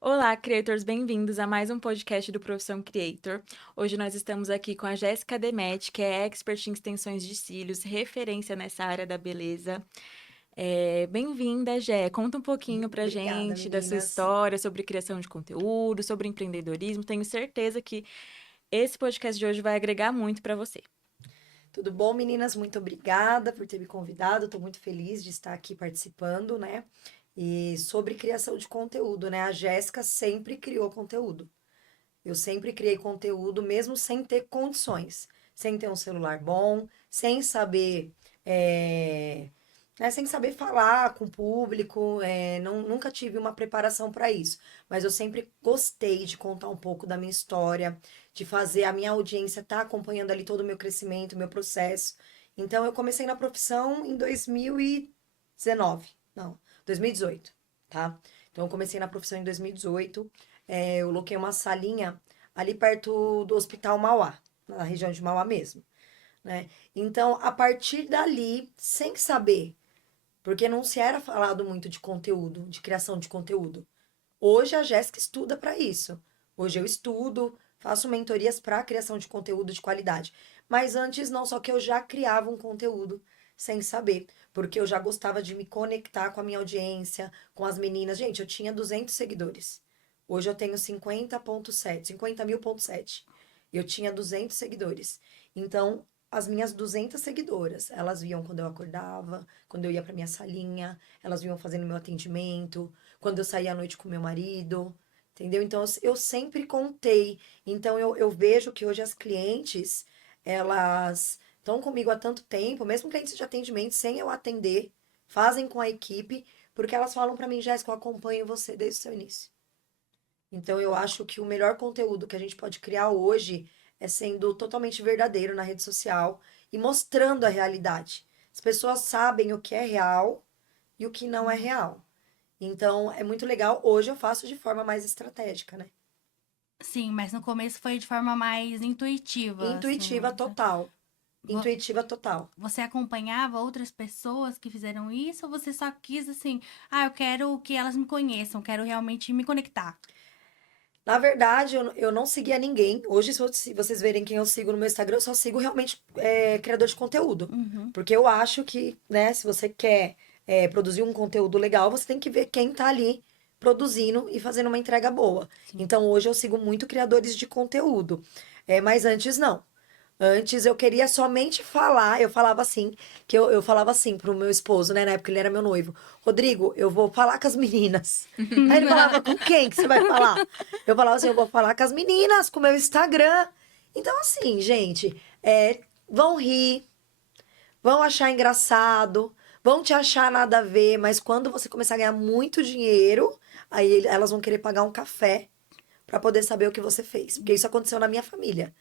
Olá, creators, bem-vindos a mais um podcast do Profissão Creator. Hoje nós estamos aqui com a Jéssica Demetti, que é expert em extensões de cílios, referência nessa área da beleza. Bem-vinda, Jé. Conta um pouquinho pra Obrigada, gente da sua meninas. história sobre criação de conteúdo, sobre empreendedorismo. Tenho certeza que esse podcast de hoje vai agregar muito para você. Tudo bom, meninas? Muito obrigada por ter me convidado. Estou muito feliz de estar aqui participando, né? E sobre criação de conteúdo, né? A Jéssica sempre criou conteúdo. Eu sempre criei conteúdo, mesmo sem ter condições, sem ter um celular bom, sem saber, sem saber falar com o público, nunca tive uma preparação para isso. Mas eu sempre gostei de contar um pouco da minha história, de fazer a minha audiência estar acompanhando ali todo o meu crescimento, o meu processo. Então, eu comecei na profissão em 2019, não, 2018, tá? Então, eu comecei na profissão em 2018. Eu loquei uma salinha ali perto do Hospital Mauá, na região de Mauá mesmo, né? Então, a partir dali, sem saber, porque não se era falado muito de conteúdo, de criação de conteúdo. Hoje a Jéssica estuda para isso. Hoje eu estudo, faço mentorias para criação de conteúdo de qualidade. Mas antes não, só que eu já criava um conteúdo sem saber, porque eu já gostava de me conectar com a minha audiência, com as meninas. Gente, eu tinha 200 seguidores. Hoje eu tenho 50,7, 50.000,7. Eu tinha 200 seguidores. Então, as minhas 200 seguidoras, elas viam quando eu acordava, quando eu ia para minha salinha, elas viam fazendo meu atendimento, quando eu saía à noite com meu marido, entendeu? Então eu sempre contei. Então eu vejo que hoje as clientes, elas estão comigo há tanto tempo, mesmo clientes de atendimento, sem eu atender, fazem com a equipe, porque elas falam para mim, Jéssica, eu acompanho você desde o seu início. Então eu acho que o melhor conteúdo que a gente pode criar hoje é sendo totalmente verdadeiro na rede social e mostrando a realidade. As pessoas sabem o que é real e o que não é real. Então, é muito legal. Hoje eu faço de forma mais estratégica, né? Sim, mas no começo foi de forma mais intuitiva, Intuitiva assim. total. Vo- Intuitiva total. Você acompanhava outras pessoas que fizeram isso ou você só quis assim, ah, eu quero que elas me conheçam, quero realmente me conectar? Na verdade, eu não seguia ninguém. Hoje, se vocês verem quem eu sigo no meu Instagram, eu só sigo realmente criador de conteúdo. Uhum, Porque eu acho que, né, se você quer produzir um conteúdo legal, você tem que ver quem tá ali produzindo e fazendo uma entrega boa. sim. Então, hoje eu sigo muito criadores de conteúdo. Mas antes, não. Antes eu queria somente falar, eu falava assim, eu falava assim pro meu esposo, né? Na época ele era meu noivo. Rodrigo, eu vou falar com as meninas. Aí ele falava, com quem que você vai falar? Eu falava assim, eu vou falar com as meninas, com o meu Instagram. Então, assim, gente, vão rir, vão achar engraçado, vão te achar nada a ver, mas quando você começar a ganhar muito dinheiro, aí elas vão querer pagar um café pra poder saber o que você fez. Porque isso aconteceu na minha família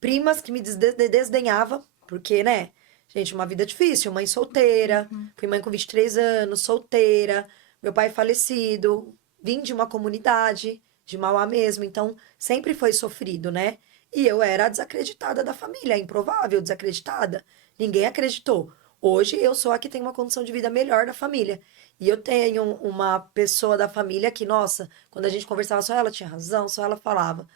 primas que me desdenhavam, porque, né? Gente, uma vida difícil, mãe solteira, Uhum. fui mãe com 23 anos, solteira, meu pai falecido, vim de uma comunidade, de Mauá mesmo, então sempre foi sofrido, né? E eu era a desacreditada da família, a improvável desacreditada. Ninguém acreditou. Hoje eu sou a que tem uma condição de vida melhor da família. E eu tenho uma pessoa da família que, nossa, quando a gente conversava, só ela tinha razão, só ela falava.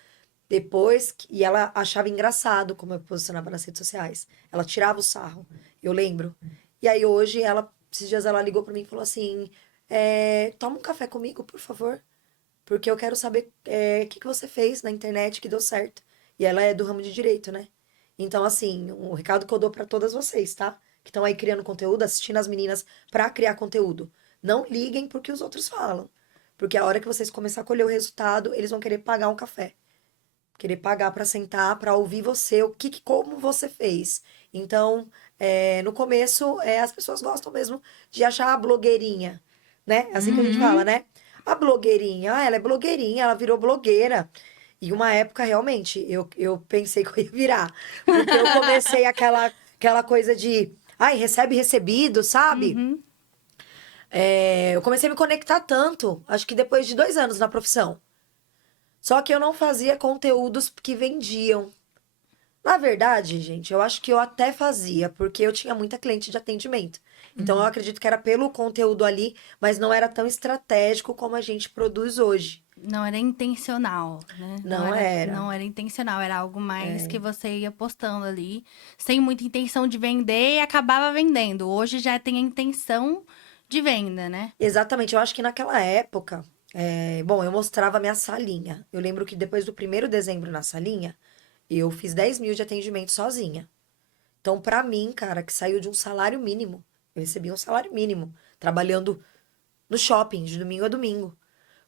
E ela achava engraçado como eu posicionava nas redes sociais. Ela tirava o sarro, eu lembro. E aí hoje esses dias ela ligou pra mim e falou assim: toma um café comigo, por favor, porque eu quero saber o que você fez na internet que deu certo. E ela é do ramo de direito, né? Então, assim, um recado que eu dou pra todas vocês, tá? Que estão aí criando conteúdo, assistindo as meninas pra criar conteúdo. Não liguem porque os outros falam. Porque a hora que vocês começarem a colher o resultado, eles vão querer pagar um café. Querer pagar para sentar, para ouvir você, como você fez. Então, no começo, as pessoas gostam mesmo de achar a blogueirinha, né? Assim que a gente fala, Uhum. né? A blogueirinha, ela é blogueirinha, ela virou blogueira. E uma época, realmente, eu pensei que eu ia virar. Porque eu comecei aquela coisa de, ai, recebe recebido, sabe? Uhum. Eu comecei a me conectar tanto, acho que depois de 2 anos na profissão. Só que eu não fazia conteúdos que vendiam. Na verdade, gente, eu acho que eu até fazia, porque eu tinha muita cliente de atendimento. Então eu Uhum. acredito que era pelo conteúdo ali, mas não era tão estratégico como a gente produz hoje. Não era intencional, né? Não era. Não era intencional, era algo mais que você ia postando ali, sem muita intenção de vender e acabava vendendo. Hoje já tem a intenção de venda, né? Exatamente, eu acho que naquela época, bom, eu mostrava a minha salinha. Eu lembro que depois do 1º de dezembro na salinha, eu fiz 10 mil de atendimento sozinha. Então, pra mim, cara, que saiu de um salário mínimo, eu recebia um salário mínimo, trabalhando no shopping, de domingo a domingo.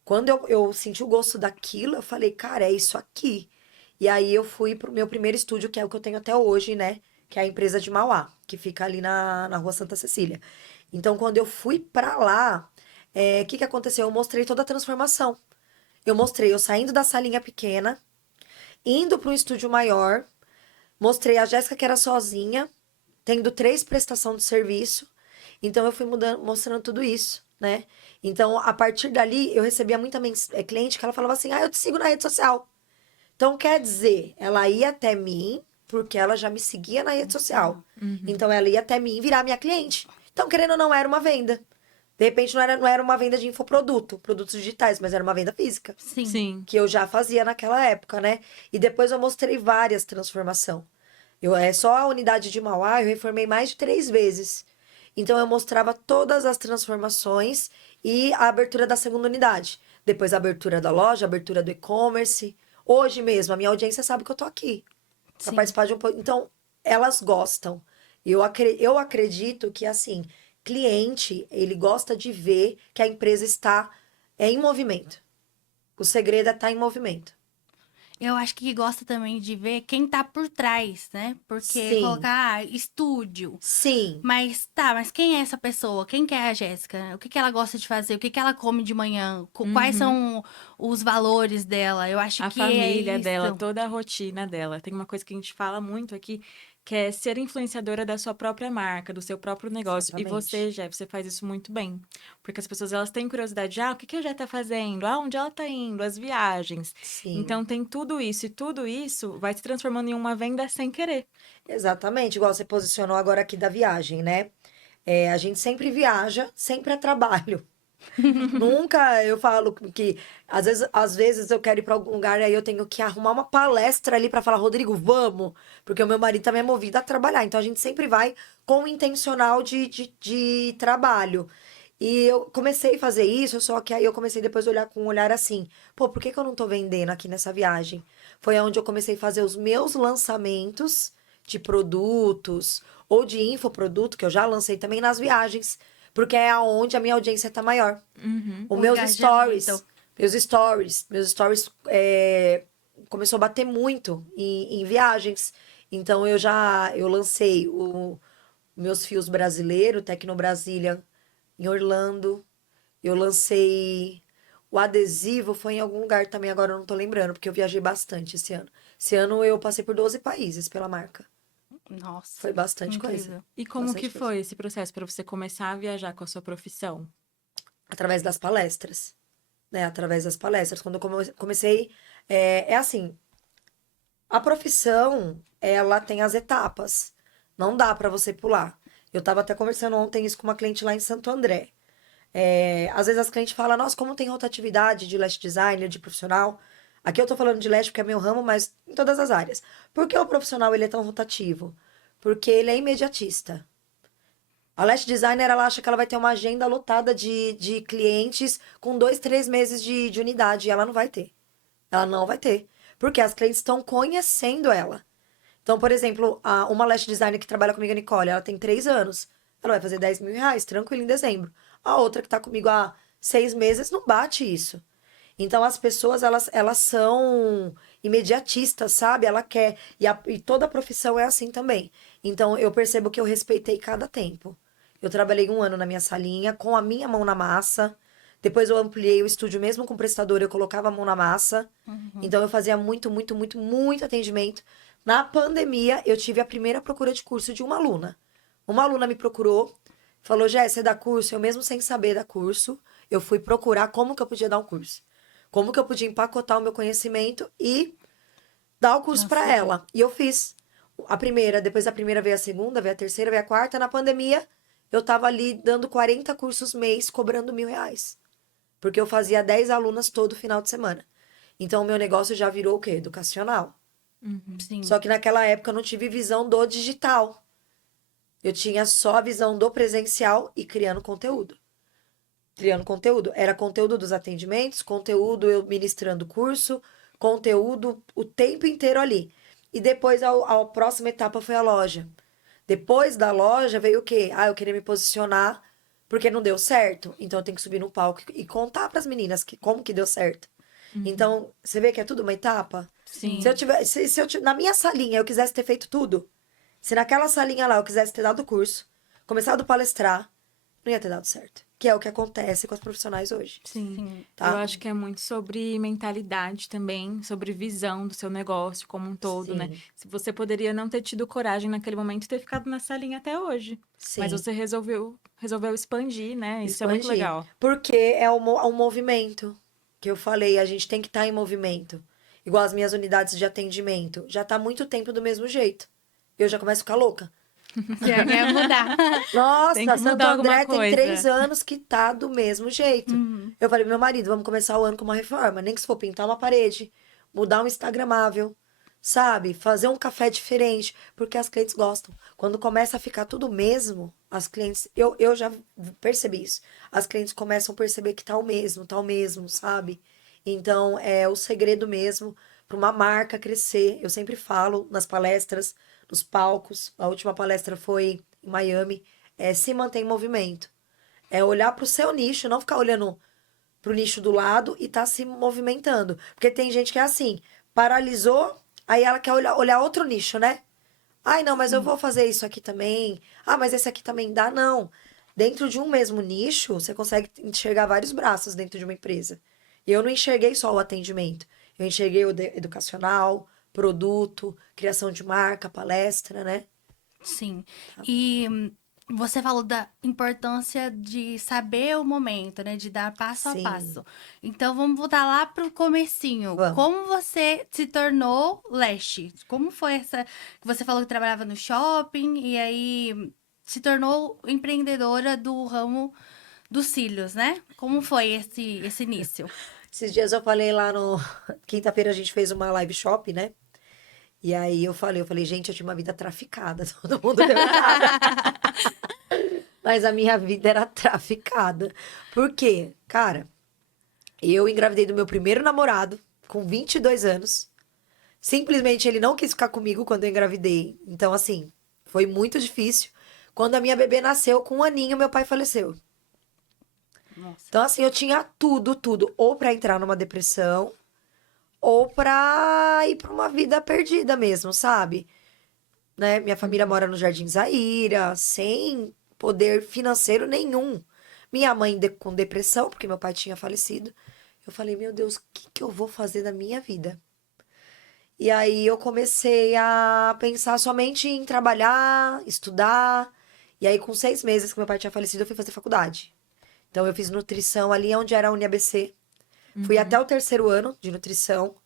Quando eu senti o gosto daquilo, eu falei, cara, é isso aqui. E aí eu fui pro meu primeiro estúdio, que é o que eu tenho até hoje, né? Que é a empresa de Mauá, que fica ali na rua Santa Cecília. Então, quando eu fui pra lá, o que que aconteceu? Eu mostrei toda a transformação. Eu mostrei eu saindo da salinha pequena, indo para um estúdio maior, mostrei a Jéssica que era sozinha, tendo 3 prestação de serviço. Então eu fui mudando, mostrando tudo isso, né? Então, a partir dali, eu recebia muita cliente que ela falava assim: "Ah, eu te sigo na rede social". Então, quer dizer, ela ia até mim porque ela já me seguia na rede social. Então, ela ia até mim virar minha cliente. Então, querendo ou não, era uma venda. De repente, não era uma venda de infoproduto, produtos digitais, mas era uma venda física. Sim. Sim. Que eu já fazia naquela época, né? E depois eu mostrei várias transformações. Só a unidade de Mauá eu reformei mais de 3 vezes. Então eu mostrava todas as transformações e a abertura da segunda unidade. Depois a abertura da loja, a abertura do e-commerce. Hoje mesmo, a minha audiência sabe que eu tô aqui para Sim. participar de um. Então, elas gostam. Eu acredito que, assim, cliente, ele gosta de ver que a empresa está em movimento. O segredo é estar em movimento. Eu acho que gosta também de ver quem tá por trás, né? Porque Sim, colocar estúdio. sim, Mas quem é essa pessoa? Quem que é a Jéssica? O que que ela gosta de fazer? O que que ela come de manhã? Quais Uhum. são os valores dela? Eu acho A que é família dela, isso. toda a rotina dela. Tem uma coisa que a gente fala muito aqui, que é ser influenciadora da sua própria marca, do seu próprio negócio. E você, exatamente. Jé, você faz isso muito bem. Porque as pessoas, elas têm curiosidade, o que que a Jé tá fazendo? Onde ela tá indo? As viagens. Sim, Então, tem tudo isso. E tudo isso vai se transformando em uma venda sem querer. exatamente. Igual você posicionou agora aqui da viagem, né? A gente sempre viaja, sempre é trabalho. Nunca eu falo que às vezes eu quero ir para algum lugar e aí eu tenho que arrumar uma palestra ali para falar, Rodrigo, vamos, porque o meu marido também é movido a trabalhar. Então a gente sempre vai com o intencional de trabalho. E eu comecei a fazer isso, só que aí eu comecei depois a olhar com um olhar assim, pô, por que que eu não tô vendendo aqui nessa viagem? Foi onde eu comecei a fazer os meus lançamentos de produtos ou de infoproduto, que eu já lancei também nas viagens. Porque é aonde a minha audiência tá maior. Uhum. Os O meus engajamento. stories. Meus stories começou a bater muito em viagens. Então eu lancei meus fios brasileiro, Tecno Brasília, em Orlando. Eu lancei o adesivo, foi em algum lugar também, agora eu não tô lembrando, porque eu viajei bastante esse ano. Esse ano eu passei por 12 países pela marca. Nossa, Foi bastante coisa. incrível. E como que Bastante coisa. foi esse processo para você começar a viajar com a sua profissão? Através das palestras. Né, através das palestras. Quando eu comecei, é assim, a profissão, ela tem as etapas. Não dá pra você pular. Eu tava até conversando ontem isso com uma cliente lá em Santo André. Às vezes as clientes falam, nossa, como tem rotatividade de lash designer, de profissional. Aqui eu tô falando de lash porque é meu ramo, mas em todas as áreas. Por que o profissional ele é tão rotativo? Porque ele é imediatista. A lash designer, ela acha que ela vai ter uma agenda lotada de clientes com 2, 3 meses de unidade. E ela não vai ter. Ela não vai ter. Porque as clientes estão conhecendo ela. Então, por exemplo, uma lash designer que trabalha comigo, a Nicole, ela tem 3 anos. Ela vai fazer 10 mil reais, tranquilo, em dezembro. A outra que tá comigo há 6 meses, não bate isso. Então, as pessoas, elas são imediatistas, sabe? Ela quer. E toda profissão é assim também. Então, eu percebo que eu respeitei cada tempo. Eu trabalhei 1 ano na minha salinha, com a minha mão na massa. Depois eu ampliei o estúdio mesmo com prestador, eu colocava a mão na massa. Uhum. Então eu fazia muito, muito, muito, muito atendimento. Na pandemia, eu tive a primeira procura de curso de uma aluna. Uma aluna me procurou, falou: Jéssica, você dá curso? Eu mesmo sem saber dar curso, eu fui procurar como que eu podia dar um curso. Como que eu podia empacotar o meu conhecimento e dar o curso para Transferir. ela. E eu fiz a primeira, depois da primeira veio a segunda, veio a terceira, veio a quarta. Na pandemia, eu tava ali dando 40 cursos mês, cobrando R$ 1.000. Porque eu fazia 10 alunas todo final de semana. Então, o meu negócio já virou o quê? Educacional. Sim. Só que naquela época eu não tive visão do digital. Eu tinha só a visão do presencial e criando conteúdo. Criando conteúdo. Era conteúdo dos atendimentos, conteúdo eu ministrando curso, conteúdo o tempo inteiro ali. E depois a próxima etapa foi a loja. Depois da loja veio o quê? Ah, eu queria me posicionar porque não deu certo. Então eu tenho que subir no palco e contar para as meninas como que deu certo. Então, você vê que é tudo uma etapa? Sim. Se eu tivesse, se eu, na minha salinha eu quisesse ter feito tudo, se naquela salinha lá eu quisesse ter dado curso, começado a palestrar, não ia ter dado certo. Que é o que acontece com as profissionais hoje. Sim. Tá? Eu acho que é muito sobre mentalidade também, sobre visão do seu negócio como um todo, né? Sim. Se você poderia não ter tido coragem naquele momento e ter ficado nessa linha até hoje. Mas Sim. você resolveu expandir, né? Isso é muito Expandir. legal. Porque é um movimento que eu falei, a gente tem que estar em movimento. Igual as minhas unidades de atendimento. Já tá há muito tempo do mesmo jeito. Eu já começo a ficar louca. Já quer mudar. Nossa, Tem que Santo mudar alguma André tem coisa. 3 anos que tá do mesmo jeito. Eu falei pro meu marido, vamos começar o ano com uma reforma. Nem que se for pintar uma parede, mudar um instagramável, sabe? Fazer um café diferente, porque as clientes gostam. Quando começa a ficar tudo mesmo, as clientes, eu já percebi isso. As clientes começam a perceber que tá o mesmo, sabe? Então, é o segredo mesmo para uma marca crescer. Eu sempre falo nas palestras, nos palcos. A última palestra foi em Miami. Se manter em movimento. É olhar para o seu nicho, não ficar olhando pro nicho do lado e tá se movimentando. Porque tem gente que é assim, paralisou, aí ela quer olhar outro nicho, né? Ai, não, mas eu vou fazer isso aqui também. Ah, mas esse aqui também dá, não. Dentro de um mesmo nicho, você consegue enxergar vários braços dentro de uma empresa. E eu não enxerguei só o atendimento. Eu enxerguei o educacional, produto, criação de marca, palestra, né? Sim. E você falou da importância de saber o momento, né? De dar passo a Sim. passo. Então, vamos voltar lá pro comecinho. Vamos. Como você se tornou Lash? Como foi essa... Você falou que trabalhava no shopping e aí se tornou empreendedora do ramo dos cílios, né? Como foi esse início? Esses dias eu falei lá no. Quinta-feira a gente fez uma live shop, né? E aí eu falei, gente, eu tinha uma vida traficada, todo mundo deu errado. Mas a minha vida era traficada. Por quê? Cara, eu engravidei do meu primeiro namorado, com 22 anos. Simplesmente ele não quis ficar comigo quando eu engravidei. Então, assim, foi muito difícil. Quando a minha bebê nasceu, com 1 aninho, meu pai faleceu. Nossa. Então, assim, eu tinha tudo. Ou pra entrar numa depressão, ou pra ir pra uma vida perdida mesmo, sabe? Né? Minha família mora no Jardim Zaira, sem poder financeiro nenhum. Minha mãe com depressão, porque meu pai tinha falecido. Eu falei, meu Deus, o que eu vou fazer da minha vida? E aí eu comecei a pensar somente em trabalhar, estudar. E aí, com 6 meses que meu pai tinha falecido, eu fui fazer faculdade. Então, eu fiz nutrição ali onde era a UniABC. Fui até o 3º ano de nutrição.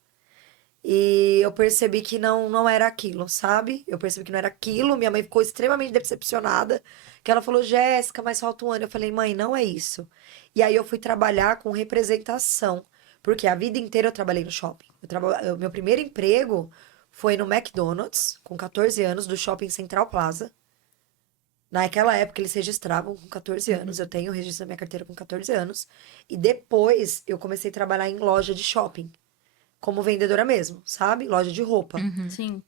E eu percebi que não era aquilo, sabe? Eu percebi que não era aquilo. Minha mãe ficou extremamente decepcionada. Que ela falou, Jéssica, mas falta 1 ano. Eu falei, mãe, não é isso. E aí eu fui trabalhar com representação. Porque a vida inteira eu trabalhei no shopping. Meu primeiro emprego foi no McDonald's, com 14 anos, do Shopping Central Plaza. Naquela época eles registravam com 14 anos. Eu tenho o registro da minha carteira com 14 anos. E depois eu comecei a trabalhar em loja de shopping. Como vendedora mesmo, sabe? Loja de roupa. Sim.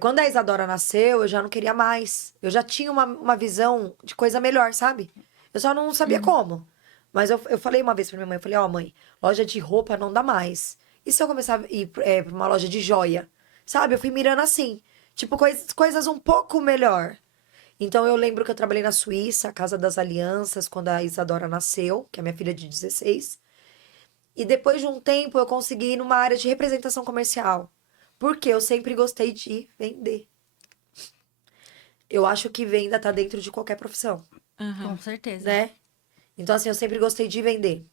Quando a Isadora nasceu, eu já não queria mais. Eu já tinha uma visão de coisa melhor, sabe? Eu só não sabia como. Mas eu falei uma vez pra minha mãe, eu falei, ó, mãe, loja de roupa não dá mais. E se eu começar a ir pra uma loja de joia? Sabe? Eu fui mirando assim. Tipo, coisas um pouco melhor. Então, eu lembro que eu trabalhei na Suíça, Casa das Alianças, quando a Isadora nasceu, que é minha filha de 16. E depois de um tempo, eu consegui ir numa área de representação comercial. Porque eu sempre gostei de vender. Eu acho que venda tá dentro de qualquer profissão, Com certeza. né? Então, assim, eu sempre gostei de vender.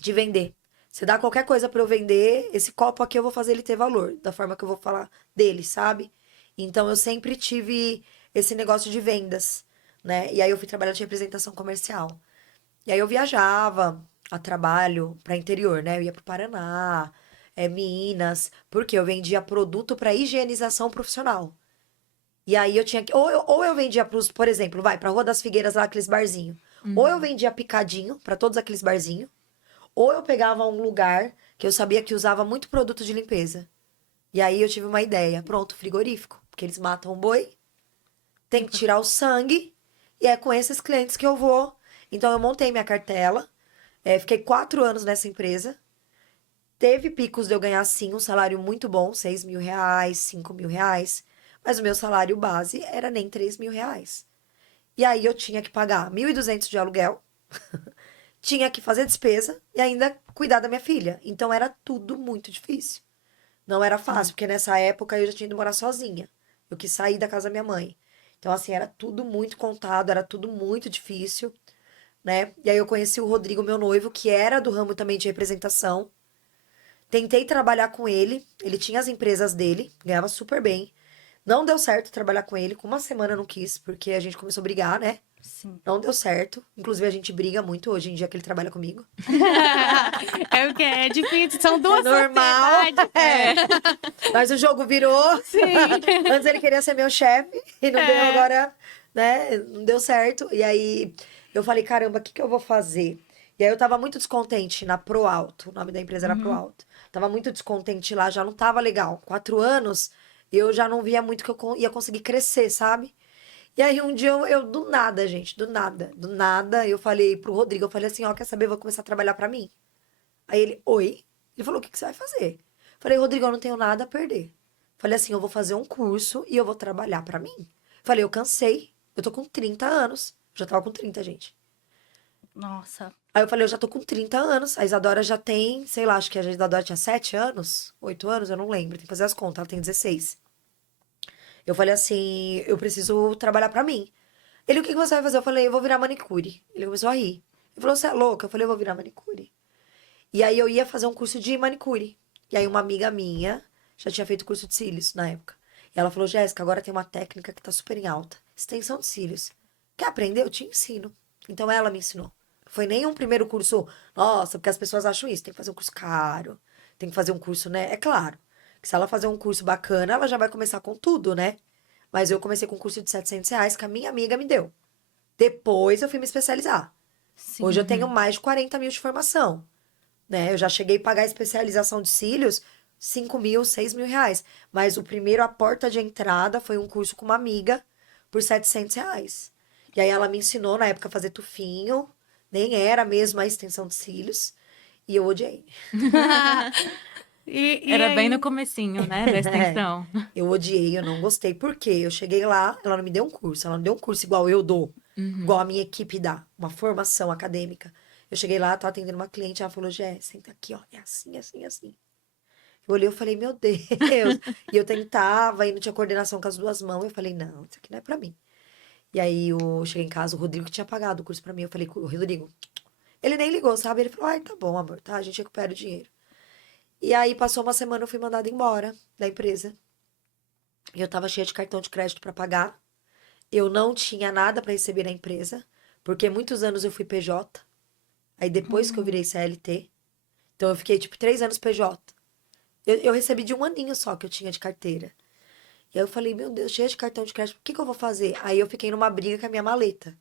De vender. Você dá qualquer coisa pra eu vender, esse copo aqui eu vou fazer ele ter valor, da forma que eu vou falar dele, sabe? Então, eu sempre tive esse negócio de vendas, né? E aí, eu fui trabalhar de representação comercial. E aí, eu viajava, a trabalho para interior, né? Eu ia pro Paraná, Minas, porque eu vendia produto para higienização profissional. E aí eu tinha que. Ou eu vendia pros, por exemplo, vai pra Rua das Figueiras, lá, aqueles barzinhos. Ou eu vendia picadinho pra todos aqueles barzinhos. Ou eu pegava um lugar que eu sabia que usava muito produto de limpeza. E aí eu tive uma ideia. Pronto, frigorífico. Porque eles matam o boi, tem que tirar o sangue. E é com esses clientes que eu vou. Então eu montei minha cartela. Fiquei 4 anos nessa empresa. Teve picos de eu ganhar, sim, um salário muito bom, 6 mil reais, 5 mil reais. Mas o meu salário base era nem 3 mil reais. E aí eu tinha que pagar 1.200 de aluguel, tinha que fazer despesa e ainda cuidar da minha filha. Então era tudo muito difícil. Não era fácil, porque nessa época eu já tinha ido morar sozinha. Eu quis sair da casa da minha mãe. Então, assim, era tudo muito contado, era tudo muito difícil, né? E aí eu conheci o Rodrigo, meu noivo, que era do ramo também de representação. Tentei trabalhar com ele, ele tinha as empresas dele, ganhava super bem. Não deu certo trabalhar com ele, com uma semana eu não quis, porque a gente começou a brigar, né? Sim. Não deu certo. Inclusive, a gente briga muito hoje em dia que ele trabalha comigo. É o que é difícil, são duas Normal. sociedades. Mas o jogo virou. Sim. Antes ele queria ser meu chefe e não deu agora, né? Não deu certo. E aí eu falei, caramba, o que que eu vou fazer? E aí eu tava muito descontente na Pro Alto. O nome da empresa era Pro Alto. Tava muito descontente lá, já não tava legal. 4 anos, eu já não via muito que eu ia conseguir crescer, sabe? E aí um dia eu do nada, gente, do nada, eu falei pro Rodrigo, eu falei assim, ó, quer saber, eu vou começar a trabalhar pra mim. Aí ele, oi? Ele falou, o que que você vai fazer? Falei, Rodrigo, eu não tenho nada a perder. Falei assim, eu vou fazer um curso e eu vou trabalhar pra mim. Falei, eu cansei, eu tô com 30 anos. Já tava com 30, gente. Nossa. Aí eu falei, eu já tô com 30 anos. A Isadora já tem, sei lá, acho que a Isadora tinha 7 anos, 8 anos, eu não lembro. Tem que fazer as contas, ela tem 16. Eu falei assim, eu preciso trabalhar pra mim. Ele, o que que você vai fazer? Eu falei, eu vou virar manicure. Ele começou a rir. Ele falou, você é louca? Eu falei, eu vou virar manicure. E aí eu ia fazer um curso de manicure. E aí uma amiga minha já tinha feito curso de cílios na época. E ela falou, Jéssica, agora tem uma técnica que tá super em alta. Extensão de cílios. Quer aprender? Eu te ensino. Então ela me ensinou. Não foi nem um primeiro curso, nossa, porque as pessoas acham isso. Tem que fazer um curso caro. Tem que fazer um curso, né? É claro que se ela fazer um curso bacana, ela já vai começar com tudo, né? Mas eu comecei com um curso de 700 reais que a minha amiga me deu. Depois eu fui me especializar. Sim. Hoje eu tenho mais de 40 mil de formação, né? Eu já cheguei a pagar a especialização de cílios 5 mil, 6 mil reais. Mas o primeiro, a porta de entrada, foi um curso com uma amiga por 700 reais. E aí ela me ensinou na época a fazer tufinho. Nem era mesmo a extensão de cílios. E eu odiei. E Era bem aí... no comecinho, né, da extensão. Eu odiei, eu não gostei. Por quê? Eu cheguei lá, ela não me deu um curso. Ela não deu um curso igual eu dou. Igual a minha equipe dá. Uma formação acadêmica. Eu cheguei lá, tava atendendo uma cliente, ela falou, Jé, senta aqui, ó. É assim, assim, assim. Eu olhei, eu falei, meu Deus. E eu tentava, e não tinha coordenação com as duas mãos. Eu falei, não, isso aqui não é pra mim. E aí eu cheguei em casa, o Rodrigo que tinha pagado o curso pra mim. Eu falei, Rodrigo. Ele nem ligou, sabe? Ele falou, ai, tá bom, amor, tá? A gente recupera o dinheiro. E aí passou uma semana, eu fui mandada embora da empresa. E eu tava cheia de cartão de crédito pra pagar. Eu não tinha nada pra receber na empresa, porque muitos anos eu fui PJ. Aí depois que eu virei CLT, então eu fiquei tipo 3 anos PJ. Eu recebi de um aninho só que eu tinha de carteira. E aí eu falei, meu Deus, cheia de cartão de crédito, o que que eu vou fazer? Aí eu fiquei numa briga com a minha maleta.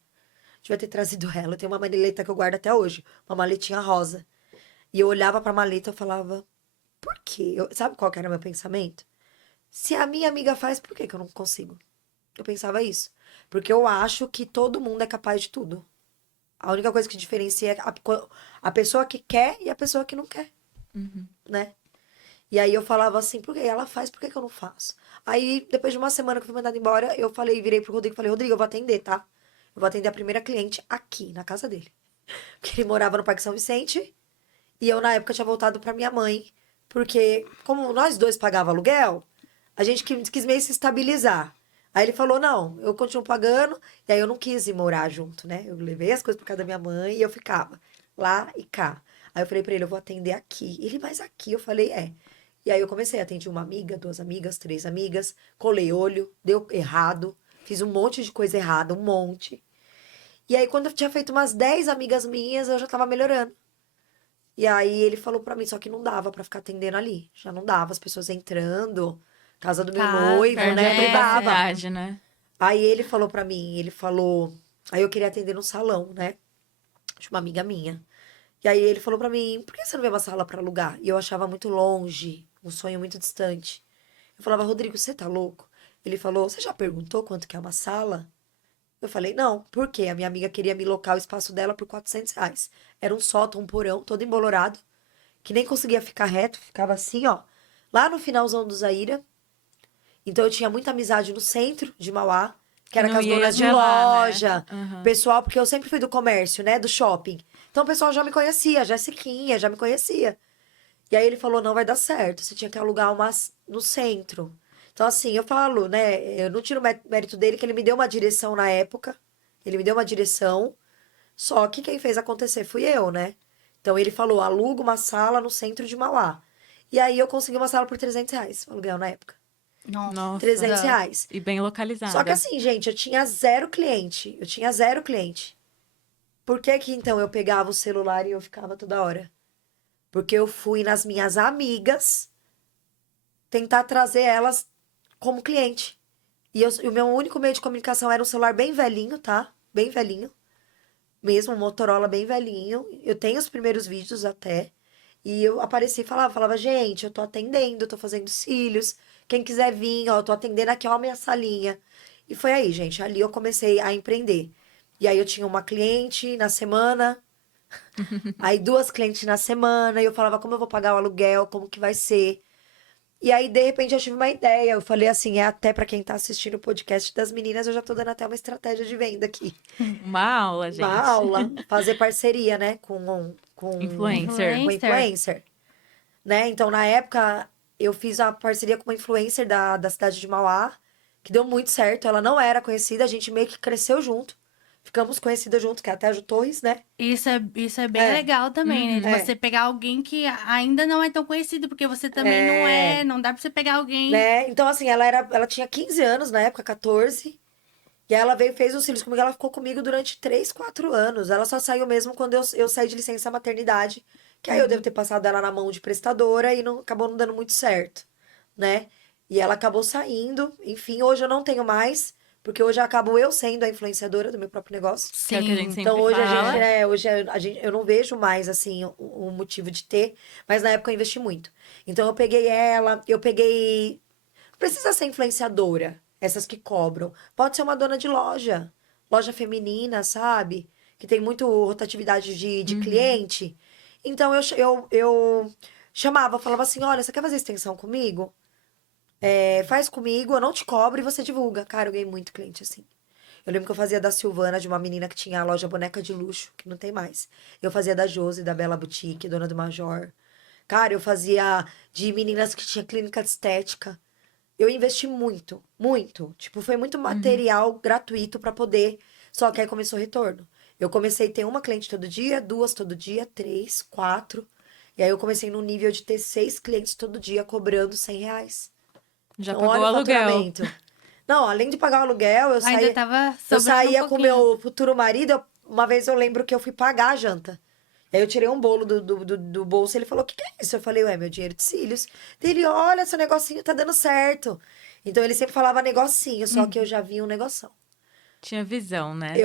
Devia ter trazido ela. Eu tenho uma maleta que eu guardo até hoje, uma maletinha rosa. E eu olhava pra maleta e eu falava, por quê? Sabe qual que era o meu pensamento? Se a minha amiga faz, por que que eu não consigo? Eu pensava isso. Porque eu acho que todo mundo é capaz de tudo. A única coisa que diferencia é a pessoa que quer e a pessoa que não quer, né? E aí eu falava assim, por que ela faz, por que que eu não faço? Aí, depois de uma semana que eu fui mandada embora, eu falei, virei pro Rodrigo e falei, Rodrigo, eu vou atender, tá? Eu vou atender a primeira cliente aqui, na casa dele. Porque ele morava no Parque São Vicente e eu, na época, tinha voltado pra minha mãe. Porque, como nós dois pagávamos aluguel, a gente quis meio se estabilizar. Aí ele falou, não, eu continuo pagando. E aí eu não quis ir morar junto, né? Eu levei as coisas pra casa da minha mãe e eu ficava lá e cá. Aí eu falei pra ele, eu vou atender aqui. Ele, mas aqui? Eu falei, é. E aí eu comecei a atender uma amiga, 2 amigas, 3 amigas. Colei olho, deu errado. Fiz um monte de coisa errada, um monte. E aí quando eu tinha feito umas 10 amigas minhas, eu já tava melhorando. E aí ele falou pra mim, só que não dava pra ficar atendendo ali. Já não dava, as pessoas entrando, casa do meu Casa, noivo, Perde né? a Não dava. privacidade, né? Aí ele falou pra mim, ele falou. Aí eu queria atender no salão, né? De uma amiga minha. E aí ele falou pra mim, por que você não vê uma sala pra alugar? E eu achava muito longe, um sonho muito distante. Eu falava, Rodrigo, você tá louco? Ele falou, você já perguntou quanto que é uma sala? Eu falei, não, por quê? A minha amiga queria me locar o espaço dela por R$ 400. Era um sótão, um porão, todo embolorado, que nem conseguia ficar reto, ficava assim, ó, lá no finalzão do Zaira. Então eu tinha muita amizade no centro de Mauá, que era Não com as ia donas de até lá, né? loja, Aham. pessoal, porque eu sempre fui do comércio, né, do shopping. Então o pessoal já me conhecia, a Jessiquinha já me conhecia. E aí ele falou, não vai dar certo, você tinha que alugar umas no centro. Então assim, eu falo, né, eu não tiro o mérito dele, que ele me deu uma direção na época, ele me deu uma direção, só que quem fez acontecer fui eu, né? Então ele falou, aluga uma sala no centro de Mauá. E aí eu consegui uma sala por R$ 300, o aluguel na época. Nossa. 300 reais. E bem Só que localizada. assim, gente, eu tinha zero cliente. Eu tinha zero cliente. Por que que então eu pegava o celular e eu ficava toda hora? Porque eu fui nas minhas amigas tentar trazer elas como cliente. E o meu único meio de comunicação era um celular bem velhinho, tá? Bem velhinho. Mesmo, um Motorola bem velhinho. Eu tenho os primeiros vídeos até. E eu apareci e falava, gente, eu tô atendendo, tô fazendo cílios. Quem quiser vir, ó, eu tô atendendo aqui, ó, a minha salinha. E foi aí, gente. Ali eu comecei a empreender. E aí eu tinha uma cliente na semana, aí duas clientes na semana, e eu falava como eu vou pagar o aluguel, como que vai ser. E aí, de repente, eu tive uma ideia. Eu falei assim, é até pra quem tá assistindo o podcast das meninas, eu já tô dando até uma estratégia de venda aqui. Uma aula, Uma gente. aula, fazer parceria, né, Influencer. com Influencer. influencer, né? Então, na época, eu fiz a parceria com uma influencer da cidade de Mauá, que deu muito certo. Ela não era conhecida, a gente meio que cresceu junto. Ficamos conhecidas juntos, que é até a Ju Torres, né? Isso é bem É. legal também, né? De É. você pegar alguém que ainda não é tão conhecido, porque você também não É. é. Não dá pra você pegar alguém. Né? Então, assim, ela tinha 15 anos na época, 14. E aí ela veio e fez os cílios comigo. Ela ficou comigo durante 3, 4 anos. Ela só saiu mesmo quando eu saí de licença maternidade. Que aí eu devo ter passado ela na mão de prestadora e não, acabou não dando muito certo, né? E ela acabou saindo. Enfim, hoje eu não tenho mais. Porque hoje acabo eu sendo a influenciadora do meu próprio negócio. Que é o que a gente Sim. Então sempre hoje a gente, fala. né, eu não vejo mais assim o motivo de ter, mas na época eu investi muito. Então eu peguei, não precisa ser influenciadora, essas que cobram. Pode ser uma dona de loja, loja feminina, sabe? Que tem muito rotatividade de Uhum. cliente. Então eu chamava, falava assim, olha, você quer fazer extensão comigo? É, faz comigo, eu não te cobro e você divulga. Cara, eu ganhei muito cliente assim. Eu lembro que eu fazia da Silvana, de uma menina que tinha a loja Boneca de Luxo, que não tem mais. Eu fazia da Josi, da Bela Boutique, dona do Major. Cara, eu fazia de meninas que tinha clínica de estética. Eu investi muito, muito. Tipo, foi muito Uhum. material gratuito pra poder. Só que aí começou o retorno. Eu comecei a ter uma cliente todo dia, duas todo dia, três, quatro. E aí eu comecei no nível de ter 6 clientes todo dia cobrando R$ 100. Já Então, pagou o olha o aluguel. faturamento. Não, além de pagar o aluguel, Ainda tava eu sobrando um saía com o pouquinho. meu futuro marido. Uma vez eu lembro que eu fui pagar a janta. E aí eu tirei um bolo do bolso e ele falou: O que que é isso? Eu falei: Ué, meu dinheiro de cílios. Ele: Olha, seu negocinho tá dando certo. Então ele sempre falava negocinho, só que eu já vi um negoção. Tinha visão, né?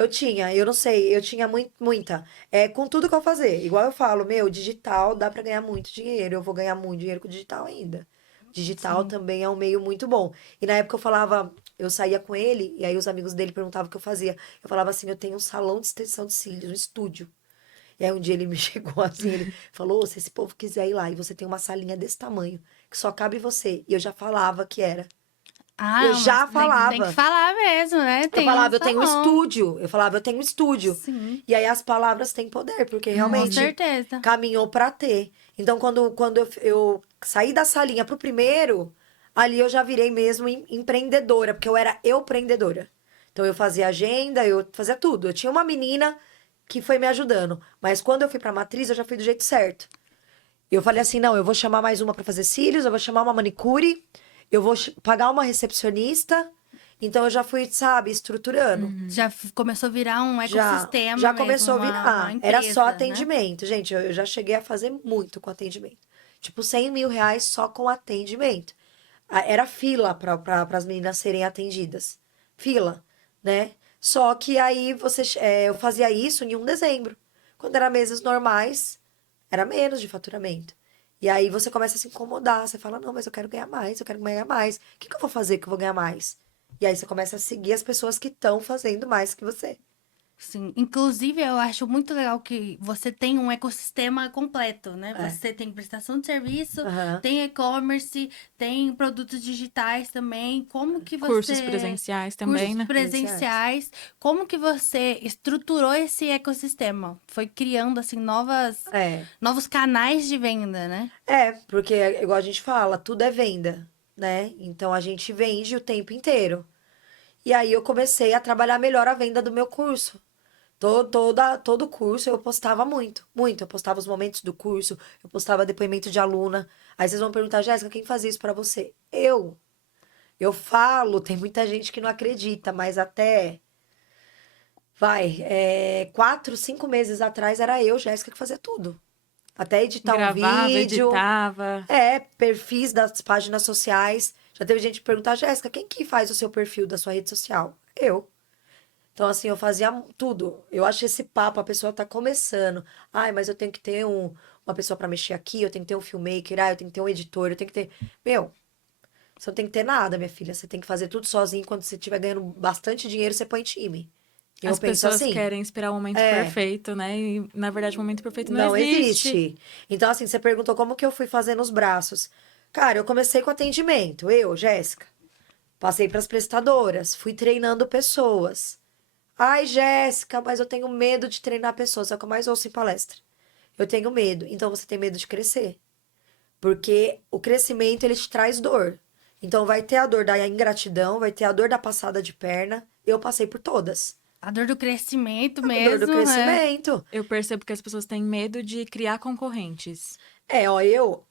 Eu não sei, eu tinha muita. É, com tudo que eu fazer. Igual eu falo, meu, digital dá pra ganhar muito dinheiro. Eu vou ganhar muito dinheiro com digital ainda. Digital Sim. também é um meio muito bom. E na época eu falava, eu saía com ele, e aí os amigos dele perguntavam o que eu fazia. Eu falava assim, eu tenho um salão de extensão de cílios, um estúdio. E aí um dia ele me chegou assim, ele falou, se esse povo quiser ir lá, e você tem uma salinha desse tamanho, que só cabe você. E eu já falava que era. Eu Ah, mas já tem que falava. falar mesmo, né? Eu Tem um falava, eu tenho um salão. estúdio. Eu falava, eu tenho um estúdio. Sim, E aí as palavras têm poder, porque com realmente certeza. caminhou pra ter. Então, quando eu saí da salinha pro primeiro, ali eu já virei mesmo empreendedora, porque eu era empreendedora. Então, eu fazia agenda, eu fazia tudo. Eu tinha uma menina que foi me ajudando. Mas quando eu fui pra matriz, eu já fui do jeito certo. Eu falei assim, não, eu vou chamar mais uma pra fazer cílios, eu vou chamar uma manicure, eu vou pagar uma recepcionista Então eu já fui, sabe, estruturando. Já começou a virar um ecossistema Já mesmo, começou a uma virar. Era empresa, só né? atendimento. Gente, eu já cheguei a fazer muito com atendimento. Tipo, 100 mil reais só com atendimento. Era fila para as meninas serem atendidas. Fila, né? Só que aí eu fazia isso em 1 de dezembro. Quando era meses normais, era menos de faturamento. E aí você começa a se incomodar. Você fala, não, mas eu quero ganhar mais, eu quero ganhar mais. O que que eu vou fazer que eu vou ganhar mais? E aí você começa a seguir as pessoas que estão fazendo mais que você. Sim, inclusive eu acho muito legal que você tem um ecossistema completo, né? É. Você tem prestação de serviço, Aham. tem e-commerce, tem produtos digitais também. Como que Cursos você presenciais também, cursos né? presenciais, como que você estruturou esse ecossistema? Foi criando assim É. novos canais de venda, né? Porque, igual a gente fala, tudo é venda, né? Então a gente vende o tempo inteiro. E aí eu comecei a trabalhar melhor a venda do meu curso. Todo curso eu postava muito, muito. Eu postava os momentos do curso, eu postava depoimento de aluna. Aí vocês vão perguntar, Jéssica, quem fazia isso pra você? Eu. Eu falo, tem muita gente que não acredita, mas até, 4, 5 meses atrás era eu, Jéssica, que fazia tudo. Até editar um Gravava, vídeo, editava. perfis das páginas sociais. Já teve gente perguntar, Jéssica, quem que faz o seu perfil da sua rede social? Eu. Então, assim, eu fazia tudo. Eu acho esse papo, a pessoa tá começando. Ai, mas eu tenho que ter uma pessoa pra mexer aqui, eu tenho que ter um filmmaker, eu tenho que ter um editor, eu tenho que ter. Meu, você não tem que ter nada, minha filha. Você tem que fazer tudo sozinho. Quando você estiver ganhando bastante dinheiro, você põe time. Eu As penso pessoas assim. querem esperar o momento É, perfeito, né? E, na verdade, o momento perfeito não não existe. existe. Então, assim, você perguntou como que eu fui fazendo os braços. Cara, eu comecei com atendimento. Eu, Jéssica. Passei para as prestadoras. Fui treinando pessoas. Ai, Jéssica, mas eu tenho medo de treinar pessoas. É o que eu mais ouço em palestra. Eu tenho medo. Então você tem medo de crescer. Porque o crescimento, ele te traz dor. Então vai ter a dor da ingratidão, vai ter a dor da passada de perna. Eu passei por todas. A dor do crescimento A dor do mesmo, é. crescimento. Eu percebo que as pessoas têm medo de criar concorrentes. Eu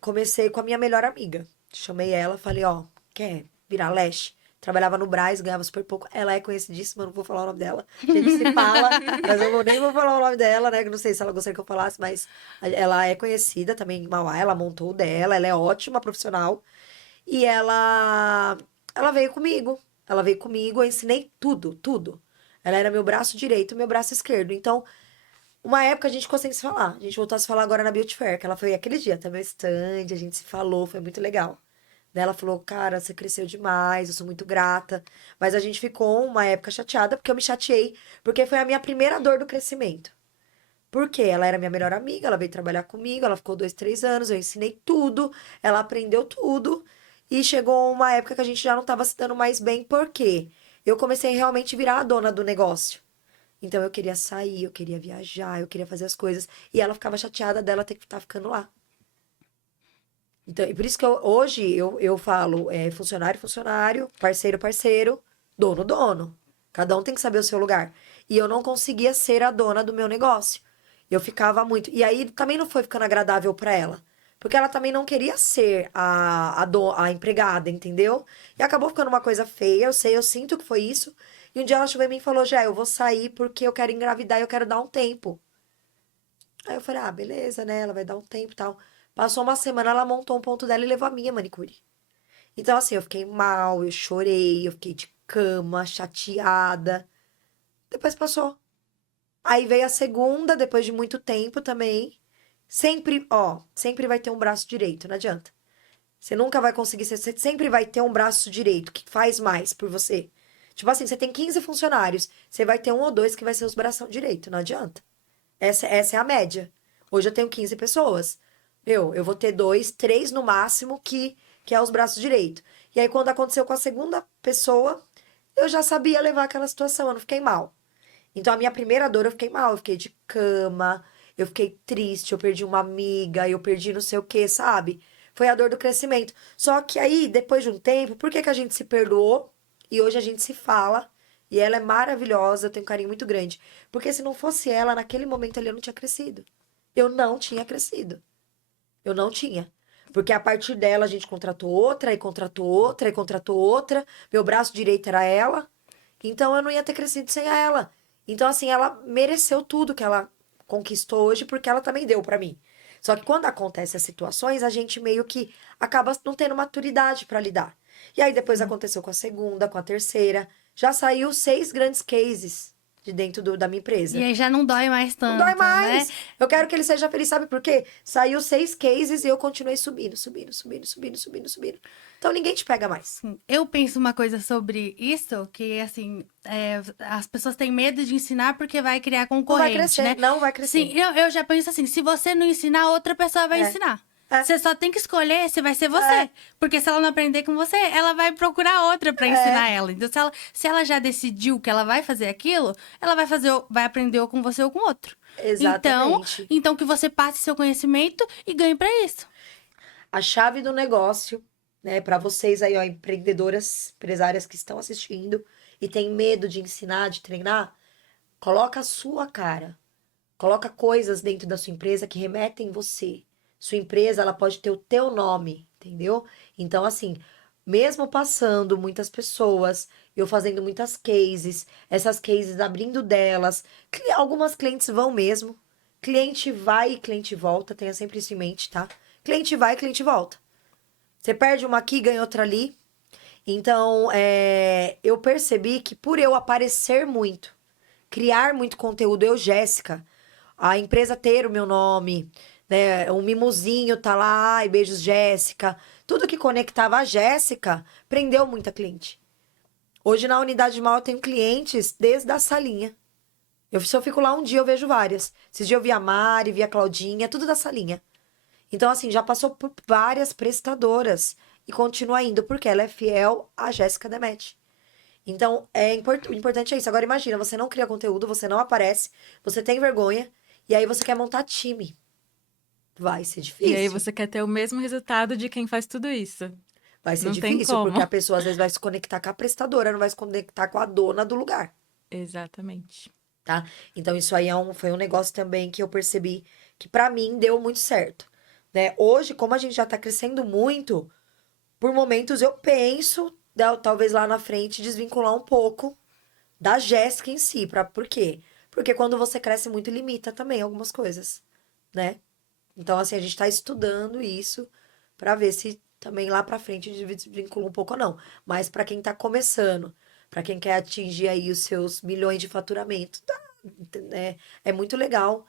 comecei com a minha melhor amiga. Chamei ela, falei, ó, quer virar leste? Trabalhava no Brás, ganhava super pouco. Ela é conhecidíssima, não vou falar o nome dela. A gente se fala, mas eu nem vou falar o nome dela, né? Que não sei se ela gostaria que eu falasse, mas ela é conhecida também em Mauá. Ela montou o dela, ela é ótima profissional. E ela veio comigo. Ela veio comigo, eu ensinei tudo, tudo. Ela era meu braço direito, meu braço esquerdo. Então, uma época a gente conseguiu se falar. A gente voltou a se falar agora na Beauty Fair, que ela foi aquele dia, até meu stand, a gente se falou, foi muito legal. Daí ela falou, cara, você cresceu demais, eu sou muito grata. Mas a gente ficou uma época chateada, porque eu me chateei, porque foi a minha primeira dor do crescimento. Porque ela era minha melhor amiga, ela veio trabalhar comigo, ela ficou 2, 3 anos, eu ensinei tudo, ela aprendeu tudo. E chegou uma época que a gente já não estava se dando mais bem, porque eu comecei a realmente virar a dona do negócio. Então eu queria sair, eu queria viajar, eu queria fazer as coisas. E ela ficava chateada dela ter que estar ficando lá. Então, e por isso que hoje eu falo funcionário, funcionário, parceiro, parceiro, dono, dono. Cada um tem que saber o seu lugar. E eu não conseguia ser a dona do meu negócio. Eu ficava muito. E aí também não foi ficando agradável para ela. Porque ela também não queria ser a empregada, entendeu? E acabou ficando uma coisa feia, eu sei, eu sinto que foi isso. E um dia ela chegou em mim e falou: Já, eu vou sair porque eu quero engravidar e eu quero dar um tempo. Aí eu falei: Ah, beleza, né? Ela vai dar um tempo e tal. Passou uma semana, ela montou um ponto dela e levou a minha manicure. Então, assim, eu fiquei mal, eu chorei, eu fiquei de cama, chateada. Depois passou. Aí veio a segunda, depois de muito tempo também. Sempre, ó, sempre vai ter um braço direito, não adianta. Você nunca vai conseguir, você sempre vai ter um braço direito que faz mais por você. Tipo assim, você tem 15 funcionários, você vai ter um ou dois que vai ser os bração direito, não adianta. Essa é a média. Hoje eu tenho 15 pessoas. Eu vou ter 2, 3 no máximo que é os braços direito. E aí, quando aconteceu com a segunda pessoa, eu já sabia levar aquela situação, eu não fiquei mal. Então, a minha primeira dor, eu fiquei mal, eu fiquei de cama, eu fiquei triste, eu perdi uma amiga, eu perdi não sei o que, sabe? Foi a dor do crescimento. Só que aí, depois de um tempo, por que que a gente se perdoou? E hoje a gente se fala, e ela é maravilhosa, eu tenho um carinho muito grande. Porque se não fosse ela, naquele momento ali, eu não tinha crescido. Eu não tinha crescido. Eu não tinha. Porque a partir dela a gente contratou outra, e contratou outra, e contratou outra. Meu braço direito era ela. Então eu não ia ter crescido sem ela. Então, assim, ela mereceu tudo que ela conquistou hoje, porque ela também deu pra mim. Só que quando acontecem as situações, a gente meio que acaba não tendo maturidade pra lidar. E aí depois aconteceu com a segunda, com a terceira. Já saiu 6 grandes cases de dentro da minha E empresa. aí já não dói mais Não tanto, dói né? mais. Eu quero que ele seja feliz, sabe por quê? Saiu 6 cases e eu continuei subindo, subindo, subindo, subindo, subindo, subindo. Então ninguém te pega mais. Eu penso uma coisa sobre isso, que assim, as pessoas têm medo de ensinar porque vai criar Não vai concorrente, crescer, né? não vai crescer. Sim, eu já penso assim, se você não ensinar, outra pessoa vai É. ensinar. É. Você só tem que escolher se vai ser você. É. Porque se ela não aprender com você, ela vai procurar outra pra ensinar ela. Então, se ela já decidiu que ela vai fazer aquilo, ela vai aprender ou com você ou com outro. Exatamente. Então que você passe seu conhecimento e ganhe pra isso. A chave do negócio, né, para vocês aí, ó, empreendedoras, empresárias que estão assistindo e têm medo de ensinar, de treinar, coloca a sua cara. Coloca coisas dentro da sua empresa que remetem você. Sua empresa, ela pode ter o teu nome, entendeu? Então, assim, mesmo passando muitas pessoas, eu fazendo muitas cases, essas cases abrindo delas, algumas clientes vão mesmo. Cliente vai e cliente volta, tenha sempre isso em mente, tá? Cliente vai e cliente volta. Você perde uma aqui, ganha outra ali. Então, eu percebi que por eu aparecer muito, criar muito conteúdo, eu, Jéssica, a empresa ter o meu nome, né? Um mimosinho tá lá, ai, beijos, Jéssica. Tudo que conectava a Jéssica prendeu muita cliente. Hoje na unidade mal eu tenho clientes desde a salinha. Se eu fico lá um dia, eu vejo várias. Esses dias eu vi a Mari, vi a Claudinha, tudo da salinha. Então, assim, já passou por várias prestadoras e continua indo, porque ela é fiel à Jéssica Demet. Então, o importante é isso. Agora, imagina, você não cria conteúdo, você não aparece, você tem vergonha, e aí você quer montar time. Vai ser difícil. E aí você quer ter o mesmo resultado de quem faz tudo isso. Vai ser Não tem difícil, como. porque a pessoa às vezes vai se conectar com a prestadora, não vai se conectar com a dona do lugar, Exatamente. tá? Então, isso aí foi um negócio também que eu percebi que pra mim deu muito certo, né? Hoje, como a gente já tá crescendo muito, por momentos eu penso, talvez lá na frente, desvincular um pouco da Jéssica em si. Por quê? Porque quando você cresce muito, limita também algumas coisas, né? Então, assim, a gente tá estudando isso pra ver se também lá pra frente desvincula um pouco ou não. Mas pra quem tá começando, pra quem quer atingir aí os seus milhões de faturamento, né? É muito legal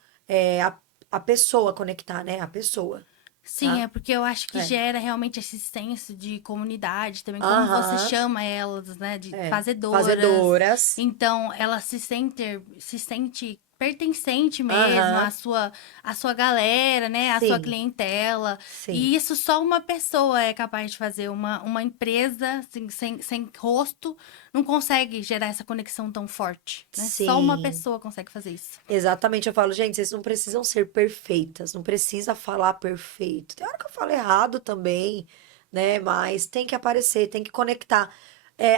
a pessoa conectar, né? A pessoa, Sim, tá? é porque eu acho que É. gera realmente esse senso de comunidade também, como você Aham. chama elas, né, de É. fazedoras. Fazedoras. Então, ela se sente pertencente mesmo Aham. à sua galera, né, à sua Sim. clientela. Sim. E isso só uma pessoa é capaz de fazer. Uma empresa assim, sem rosto não consegue gerar essa conexão tão forte, né? Só uma Sim. pessoa consegue fazer isso. Exatamente, eu falo, gente, vocês não precisam ser perfeitas, não precisa falar perfeito. Tem hora que eu falo errado também, né? Mas tem que aparecer, tem que conectar.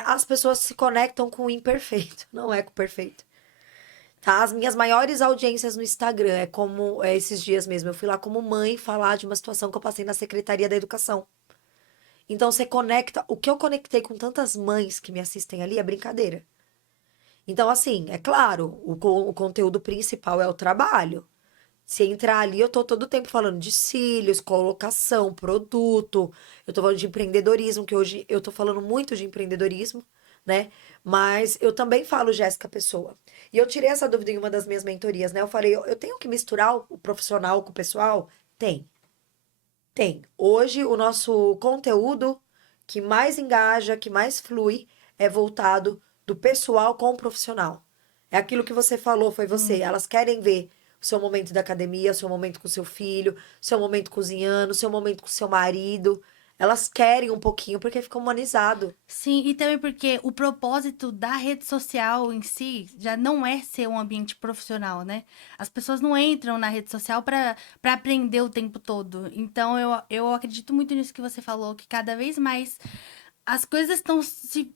As pessoas se conectam com o imperfeito, não é com o perfeito. Tá? As minhas maiores audiências no Instagram é como esses dias mesmo. Eu fui lá como mãe falar de uma situação que eu passei na Secretaria da Educação. Então você conecta. O que eu conectei com tantas mães que me assistem ali é brincadeira. Então, assim, é claro, o conteúdo principal é o trabalho. Se entrar ali, eu tô todo o tempo falando de cílios, colocação, produto. Eu tô falando de empreendedorismo, que hoje eu tô falando muito de empreendedorismo, né? Mas eu também falo Jéssica Pessoa. E eu tirei essa dúvida em uma das minhas mentorias, né? Eu falei, eu tenho que misturar o profissional com o pessoal? Tem. Tem. Hoje, o nosso conteúdo que mais engaja, que mais flui, é voltado do pessoal com o profissional. É aquilo que você falou, foi você. Elas querem ver o seu momento da academia, o seu momento com seu filho, o seu momento cozinhando, o seu momento com seu marido. Elas querem um pouquinho porque fica humanizado. Sim, e também porque o propósito da rede social em si já não é ser um ambiente profissional, né? As pessoas não entram na rede social para aprender o tempo todo. Então, eu acredito muito nisso que você falou, que cada vez mais as coisas estão se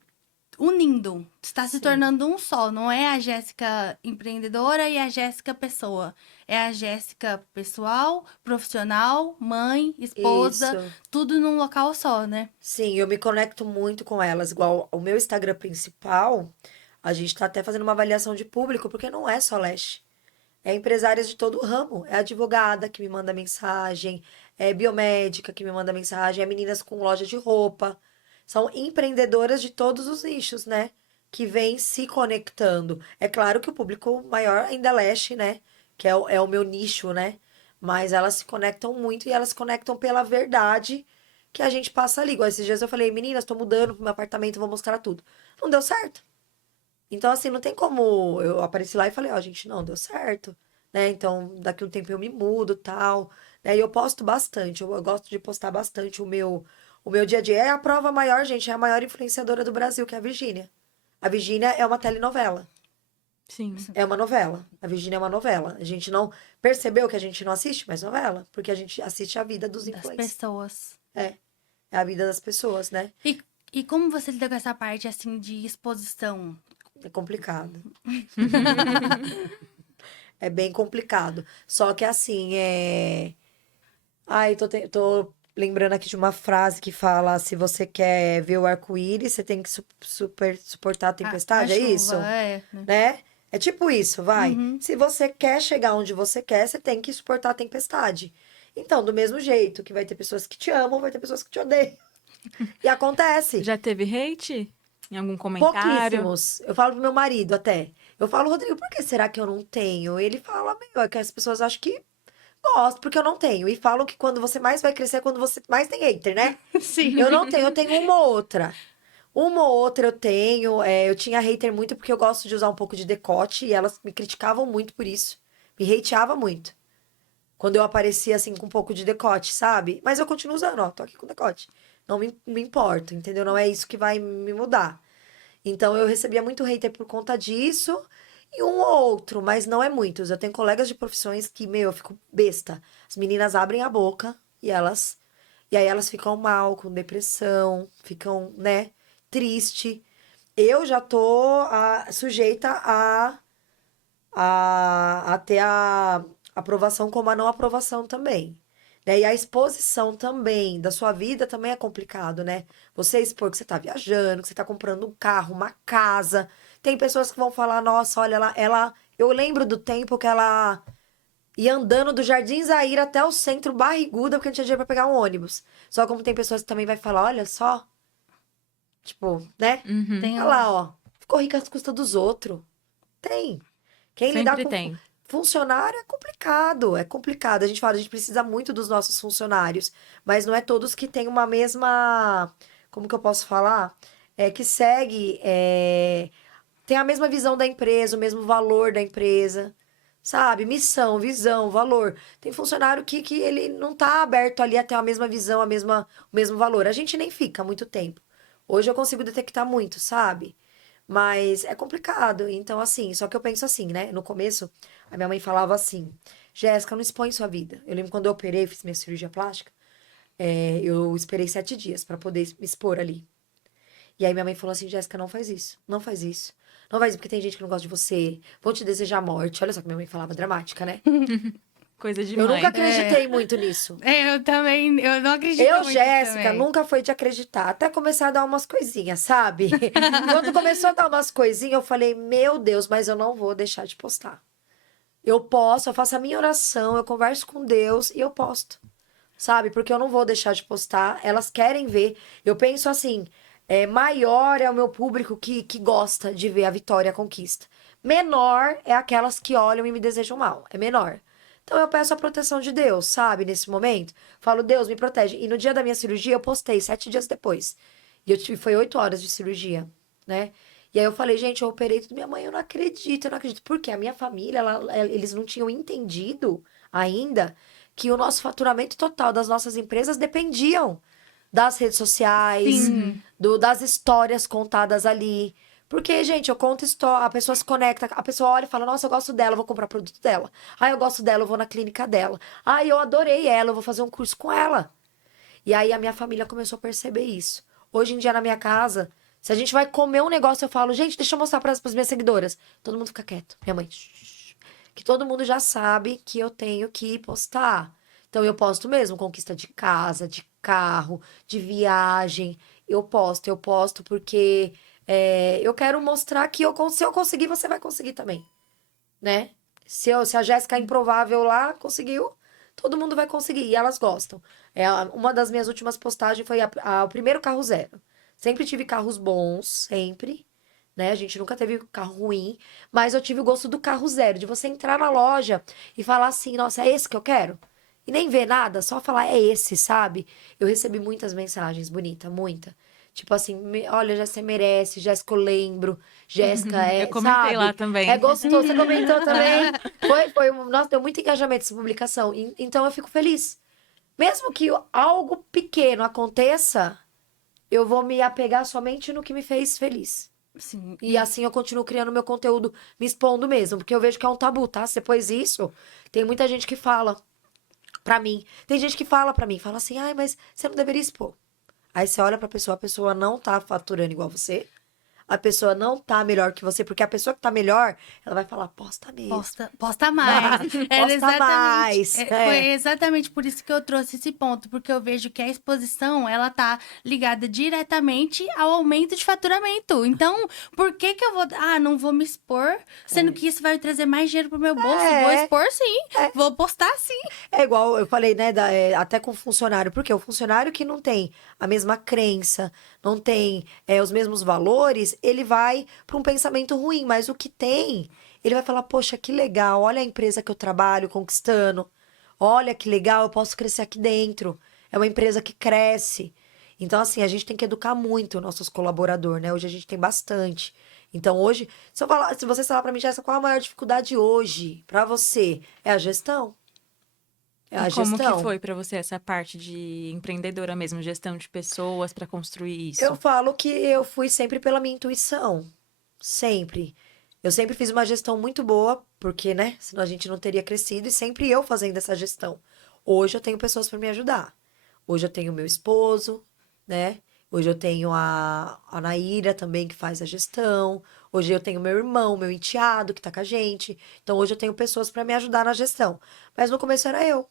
unindo. Está se Sim. tornando um só. Não é a Jéssica empreendedora e a Jéssica pessoa. É a Jéssica pessoal, profissional, mãe, esposa, Isso. tudo num local só, né? Sim, eu me conecto muito com elas. Igual o meu Instagram principal, a gente tá até fazendo uma avaliação de público, porque não é só Leste. É empresárias de todo o ramo. É advogada que me manda mensagem, é biomédica que me manda mensagem, é meninas com loja de roupa. São empreendedoras de todos os nichos, né? Que vêm se conectando. É claro que o público maior ainda é Leste, né? Que é o meu nicho, né? Mas elas se conectam muito e elas se conectam pela verdade que a gente passa ali. Igual esses dias eu falei, meninas, tô mudando pro meu apartamento, vou mostrar tudo. Não deu certo. Então, assim, não tem como. Eu apareci lá e falei, ó, gente, não, deu certo. Né? Então, daqui a um tempo eu me mudo, tal. Né? E eu posto bastante. Eu gosto de postar bastante o meu dia a dia. É a prova maior, gente. É a maior influenciadora do Brasil, que é a Virgínia. A Virgínia é uma telenovela. Sim. É uma novela. A Virgínia é uma novela. A gente não percebeu que a gente não assiste mais novela, porque a gente assiste a vida dos Das influencers. pessoas. É a vida das pessoas, né? E como você lida com essa parte, assim, de exposição? É complicado. É bem complicado. Só que assim, é. Ai, tô lembrando aqui de uma frase que fala: se você quer ver o arco-íris, você tem que suportar a tempestade, A é chuva, isso? é. Né? Né? É tipo isso, vai. Uhum. Se você quer chegar onde você quer, você tem que suportar a tempestade. Então, do mesmo jeito que vai ter pessoas que te amam, vai ter pessoas que te odeiam. E acontece. Já teve hate em algum comentário? Pouquíssimos. Eu falo pro meu marido até. Eu falo, Rodrigo, por que será que eu não tenho? Ele fala, meu, é que as pessoas acham que gosto porque eu não tenho. E falam que quando você mais vai crescer é quando você mais tem hater, né? Sim. Eu não tenho, eu tenho uma ou outra. Uma ou outra eu tenho. Eu tinha hater muito porque eu gosto de usar um pouco de decote e elas me criticavam muito por isso. Me hateava muito. Quando eu aparecia assim com um pouco de decote, sabe? Mas eu continuo usando, ó, tô aqui com decote. Não me importo, entendeu? Não é isso que vai me mudar. Então eu recebia muito hater por conta disso e um ou outro, mas não é muitos. Eu tenho colegas de profissões que, meu, eu fico besta. As meninas abrem a boca e aí elas ficam mal, com depressão, ficam, né, triste. Eu já tô sujeita a ter a aprovação como a não aprovação também. Né? E a exposição também da sua vida também é complicado, né? Você expor que você tá viajando, que você tá comprando um carro, uma casa. Tem pessoas que vão falar, nossa, olha, eu lembro do tempo que ela ia andando do Jardim Zaira até o centro barriguda, porque não tinha dinheiro pra pegar um ônibus. Só como tem pessoas que também vai falar, olha só, tipo, né? Uhum. Tem Olha lá, ó, ficou rica às custas dos outros. Tem. Quem lidar Sempre com tem. funcionário é complicado, é complicado. A gente fala, a gente precisa muito dos nossos funcionários, mas não é todos que têm uma mesma, como que eu posso falar? Que segue, tem a mesma visão da empresa, o mesmo valor da empresa, sabe? Missão, visão, valor. Tem funcionário que ele não tá aberto ali a ter a mesma visão, o mesmo valor. A gente nem fica muito tempo. Hoje eu consigo detectar muito, sabe? Mas é complicado. Então, assim, só que eu penso assim, né? No começo, a minha mãe falava assim: Jéssica, não expõe sua vida. Eu lembro quando eu operei, fiz minha cirurgia plástica, eu esperei 7 dias pra poder me expor ali. E aí minha mãe falou assim: Jéssica, não faz isso. Não faz isso. Não faz isso porque tem gente que não gosta de você. Vão te desejar morte. Olha só que minha mãe falava dramática, né? Coisa de Eu mãe. nunca acreditei muito nisso. Eu também, eu não acredito Eu, muito Jéssica, também. nunca foi de acreditar. Até começar a dar umas coisinhas, sabe? Quando começou a dar umas coisinhas, eu falei, meu Deus, mas eu não vou deixar de postar. Eu posto, eu faço a minha oração, eu converso com Deus e eu posto. Sabe? Porque eu não vou deixar de postar. Elas querem ver. Eu penso assim, maior é o meu público que gosta de ver a vitória e a conquista. Menor é aquelas que olham e me desejam mal. É menor. Então eu peço a proteção de Deus, sabe? Nesse momento. Falo, Deus, me protege. E no dia da minha cirurgia, eu postei 7 dias depois. E foi 8 horas de cirurgia, né? E aí eu falei, gente, eu operei tudo. Minha mãe, eu não acredito, eu não acredito. Porque a minha família, eles não tinham entendido ainda que o nosso faturamento total das nossas empresas dependiam das redes sociais, Sim. das histórias contadas ali. Porque, gente, eu conto história, a pessoa se conecta, a pessoa olha e fala, nossa, eu gosto dela, eu vou comprar produto dela. Ah, eu gosto dela, eu vou na clínica dela. Ah, eu adorei ela, eu vou fazer um curso com ela. E aí a minha família começou a perceber isso. Hoje em dia, na minha casa, Se a gente vai comer um negócio, eu falo, gente, deixa eu mostrar pras minhas seguidoras. Todo mundo fica quieto. Minha mãe, "Shh", que todo mundo já sabe que eu tenho que postar. Então eu posto mesmo, conquista de casa, de carro, de viagem. Eu posto porque eu quero mostrar que se eu conseguir, você vai conseguir também, né? Se a Jéssica Improvável lá conseguiu, todo mundo vai conseguir. E elas gostam. Uma das minhas últimas postagens foi o primeiro carro zero. Sempre tive carros bons, sempre. Né? A gente nunca teve carro ruim. Mas eu tive o gosto do carro zero. De você entrar na loja e falar assim, nossa, é esse que eu quero? E nem ver nada, só falar, é esse, sabe? Eu recebi muitas mensagens, bonita, muita. Tipo assim, olha, Jéssica merece, Jéssica eu lembro, Jéssica Eu comentei lá sabe? também. É gostoso, você comentou também. Nossa, deu muito engajamento essa publicação. Então eu fico feliz. Mesmo que algo pequeno aconteça, eu vou me apegar somente no que me fez feliz. Sim. E assim eu continuo criando meu conteúdo, me expondo mesmo, porque eu vejo que é um tabu, tá? Se depois isso, tem muita gente que fala pra mim. Tem gente que fala pra mim, fala assim, ai, mas você não deveria expor. Aí você olha pra pessoa, a pessoa não tá faturando igual você. A pessoa não tá melhor que você, porque a pessoa que tá melhor, ela vai falar, posta mesmo. Posta mais. Posta mais. Foi exatamente por isso que eu trouxe esse ponto, porque eu vejo que a exposição, ela tá ligada diretamente ao aumento de faturamento. Então, por que que eu vou, não vou me expor, sendo que isso vai trazer mais dinheiro pro meu bolso? Vou expor sim, vou postar sim. É igual eu falei, né, até com funcionário, porque o funcionário que não tem a mesma crença, não tem os mesmos valores, ele vai para um pensamento ruim, mas o que tem, ele vai falar, poxa, que legal, olha a empresa que eu trabalho conquistando, olha que legal, eu posso crescer aqui dentro, é uma empresa que cresce. Então, assim, a gente tem que educar muito nossos colaboradores, né? Hoje a gente tem bastante. Então, hoje, se você falar para mim, Jéssica, qual a maior dificuldade hoje para você? É a gestão. É a E como que gestão. foi pra você essa parte de empreendedora mesmo, gestão de pessoas pra construir Eu isso? falo que eu fui sempre pela minha intuição. Sempre. Eu sempre fiz uma gestão muito boa, porque, né? Senão a gente não teria crescido, e sempre eu fazendo essa gestão. Hoje eu tenho pessoas para me ajudar. Hoje eu tenho meu esposo, né? Hoje eu tenho a Naíra também, que faz a gestão. Hoje eu tenho meu irmão, meu enteado, que tá com a gente. Então hoje eu tenho pessoas para me ajudar na gestão. Mas no começo era eu.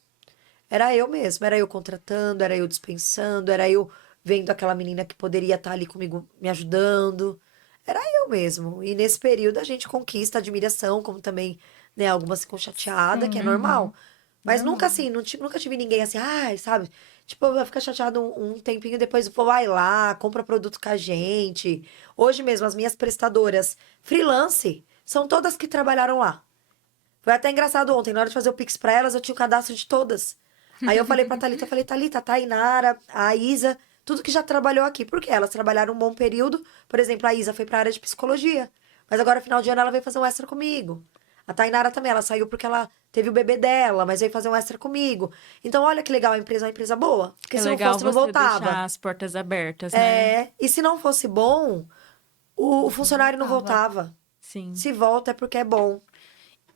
Era eu mesmo, era eu contratando, era eu dispensando, era eu vendo aquela menina que poderia estar ali comigo me ajudando. Era eu mesmo. E nesse período a gente conquista admiração, como também, né, algumas ficam chateadas, que é Sim. normal. Mas Normal. nunca assim, nunca tive ninguém assim, ai, sabe? Tipo, vai ficar chateado um tempinho, depois vai lá, compra produto com a gente. Hoje mesmo, as minhas prestadoras freelance são todas que trabalharam lá. Foi até engraçado ontem, na hora de fazer o Pix pra elas, eu tinha o cadastro de todas. Aí eu falei pra Thalita, eu falei, Thalita, a Tainara, a Isa, tudo que já trabalhou aqui. Por quê? Elas trabalharam um bom período. Por exemplo, a Isa foi pra área de psicologia. Mas agora, final de ano, ela veio fazer um extra comigo. A Tainara também, ela saiu porque ela teve o bebê dela, mas veio fazer um extra comigo. Então, olha que legal, a empresa é uma empresa boa. Porque É se não legal fosse, não você voltava. deixar as portas abertas, né? E se não fosse bom, o funcionário não voltava. Sim. Se volta é porque é bom.